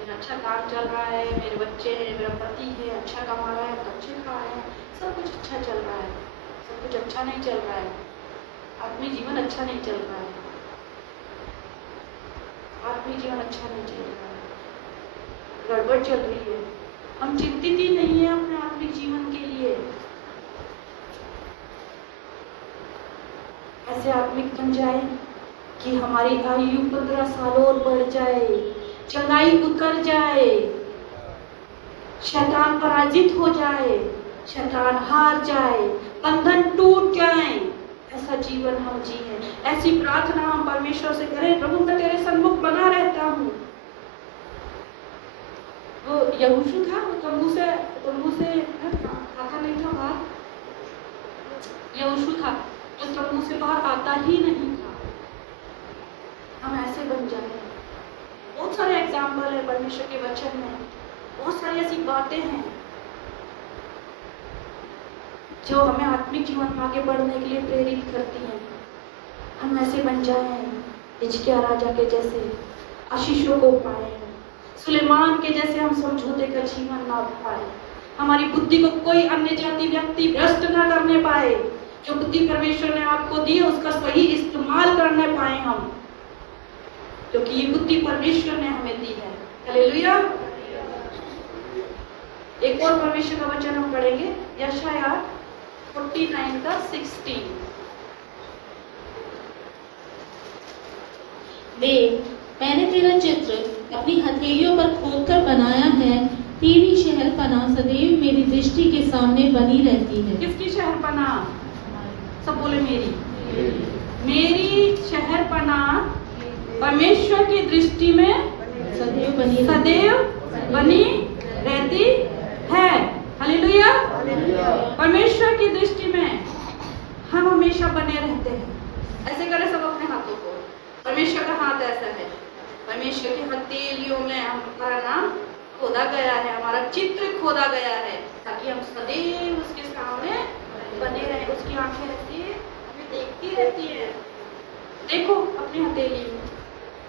मेरा अच्छा काम चल रहा है, मेरे बच्चे हैं, मेरा पति है, अच्छा कमा रहा है, बच्चे खा रहे हैं, सब कुछ अच्छा चल रहा है। सब कुछ अच्छा नहीं चल रहा है, आत्मिक जीवन अच्छा नहीं चल रहा है, आत्मिक जीवन अच्छा नहीं चल रहा है, गड़बड़ चल रही है। हम चिंतित ही नहीं है अपने आत्मिक जीवन के लिए। ऐसे आत्मिक बन जाए कि हमारी आयु 15 साल और बढ़ जाए, चंगाई उतर जाए, शैतान पराजित हो जाए, शैतान हार जाए, बंधन टूट जाए। ऐसा जीवन हम जिए, ऐसी प्रार्थना हम परमेश्वर से करें, प्रभु मैं तेरे सन्मुख बना रहता हूँ। वो यहोशू था, वो तंबू से आता नहीं था बाहर। यहोशू था, वो तंबू से बाहर आता ही नहीं था। हम ऐसे बन जाए। बहुत सारे एग्जाम्पल है परमेश्वर के वचन में, बहुत सारी ऐसी बातें हैं। जो हमें आत्मिक जीवन में आगे बढ़ने के लिए प्रेरित करती हैं। हम ऐसे बन जाएं हिजकिय्याह राजा के जैसे, आशीषों को पाए, सुलेमान के जैसे हम समझौते का जीवन ना पाए, हमारी बुद्धि को कोई अन्य जाति व्यक्ति भ्रष्ट ना करने पाए। जो बुद्धि परमेश्वर ने आपको दी है उसका सही इस्तेमाल करने पाए हम, क्योंकि ये बुद्धि परमेश्वर ने हमें दी है। हालेलुया। एक और परमेश्वर का वचन हम पढ़ेंगे, यशायाह 49 का 16। देख, मैंने तेरा चित्र अपनी हथेलियों पर खोदकर बनाया है। तेरी शहरपनाह सदैव मेरी दृष्टि के सामने बनी रहती है। किसकी शहरपनाह? सब बोले मेरी शहरपनाह परमेश्वर की दृष्टि में सदैव बनी रहती है। हालेलुया। परमेश्वर की दृष्टि में हम हमेशा बने रहते हैं। ऐसे करें सब अपने हाथों को। परमेश्वर का हाथ ऐसा है, परमेश्वर की हथेलियों में हमारा नाम खोदा गया है, हमारा चित्र खोदा गया है, ताकि हम सदैव उसके सामने बने रहें। उसकी आंखें रहती है, हमें देखती रहती है। देखो अपनी हथेली में,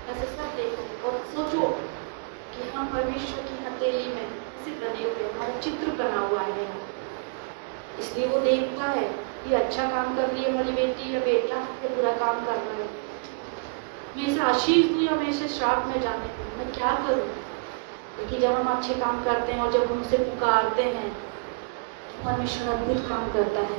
ऐसे सब देखो और सोचो कि हम परमेश्वर की हथेली में ऐसे बने हुए, हमारा चित्र बना हुआ है। इसलिए वो देखता है ये अच्छा काम कर रही है हमारी बेटी या बेटा, ये बुरा काम कर रहा है, मैं इसे आशीष दूं या मैं इसे श्राप में जाने दूं, मैं क्या करूं। क्योंकि जब हम अच्छे काम करते हैं और जब हम उसे पुकारते हैं, परमेश्वर अद्भुत काम करता है।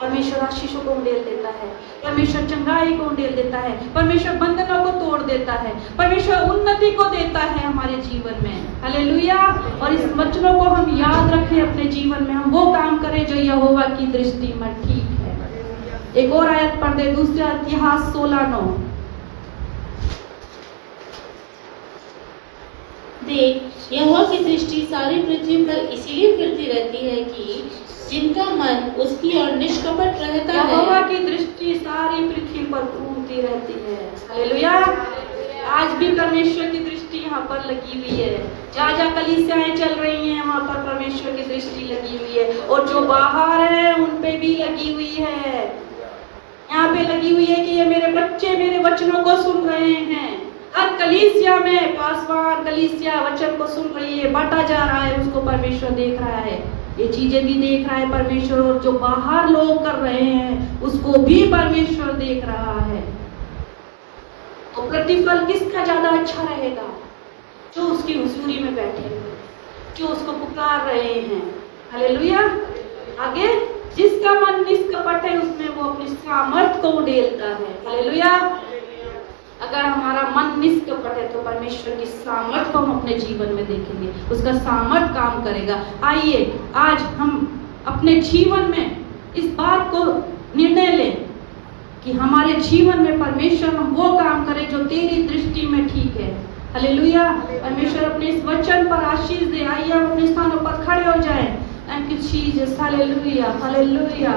परमेश्वर आशीषों को उंडेल देता है, परमेश्वर चंगाई को उंडेल देता है, परमेश्वर बंधनों को तोड़ देता है, परमेश्वर उन्नति को देता है हमारे जीवन में। हालेलुया। और इस वचनों को हम याद रखें अपने जीवन में, हम वो काम करें जो यहोवा की दृष्टि में ठीक है। एक और आयत पढ़ दे, दूसरा इतिहास 16:9। देख, यहोवा की दृष्टि सारी पृथ्वी पर इसीलिए फिरती रहती है कि जिनका मन उसकी ओर निष्कपट रहता है। यहोवा की दृष्टि सारी पृथ्वी पर घूमती रहती है। हालेलुया। आज भी परमेश्वर की दृष्टि यहाँ पर लगी हुई है। जहाँ जहाँ कलीसियाएं चल रही हैं वहाँ पर परमेश्वर की दृष्टि लगी हुई है, और जो बाहर है उन पे भी लगी हुई है। यहाँ पे लगी हुई है कि ये मेरे बच्चे मेरे वचनों को सुन रहे हैं। हर कलीसिया में पासवान कलीसिया वचन को सुन रही है, बांटा जा रहा है, उसको परमेश्वर देख रहा है। ये चीजें भी देख रहा है परमेश्वर, और जो बाहर लोग कर रहे हैं उसको भी परमेश्वर देख रहा है। तो प्रतिफल किसका ज्यादा अच्छा रहेगा? जो उसकी हुजूरी में बैठे हुए, जो उसको पुकार रहे हैं। हालेलुया। आगे, जिसका मन निष्कपट है उसमें वो अपनी सामर्थ को उड़ेलता है। हालेलुया। अगर हमारा मन निष्कपट है तो परमेश्वर की सामर्थ को हम अपने जीवन में देखेंगे, उसका सामर्थ काम करेगा। आइए आज हम अपने जीवन में इस बात को निर्णय लें कि हमारे जीवन में परमेश्वर हम वो काम करें जो तेरी दृष्टि में ठीक है। हालेलुया। परमेश्वर अपने इस वचन पर आशीष दे। आइए हम अपने स्थानों पर खड़े हो जाएं। Thank you Jesus. Hallelujah, hallelujah.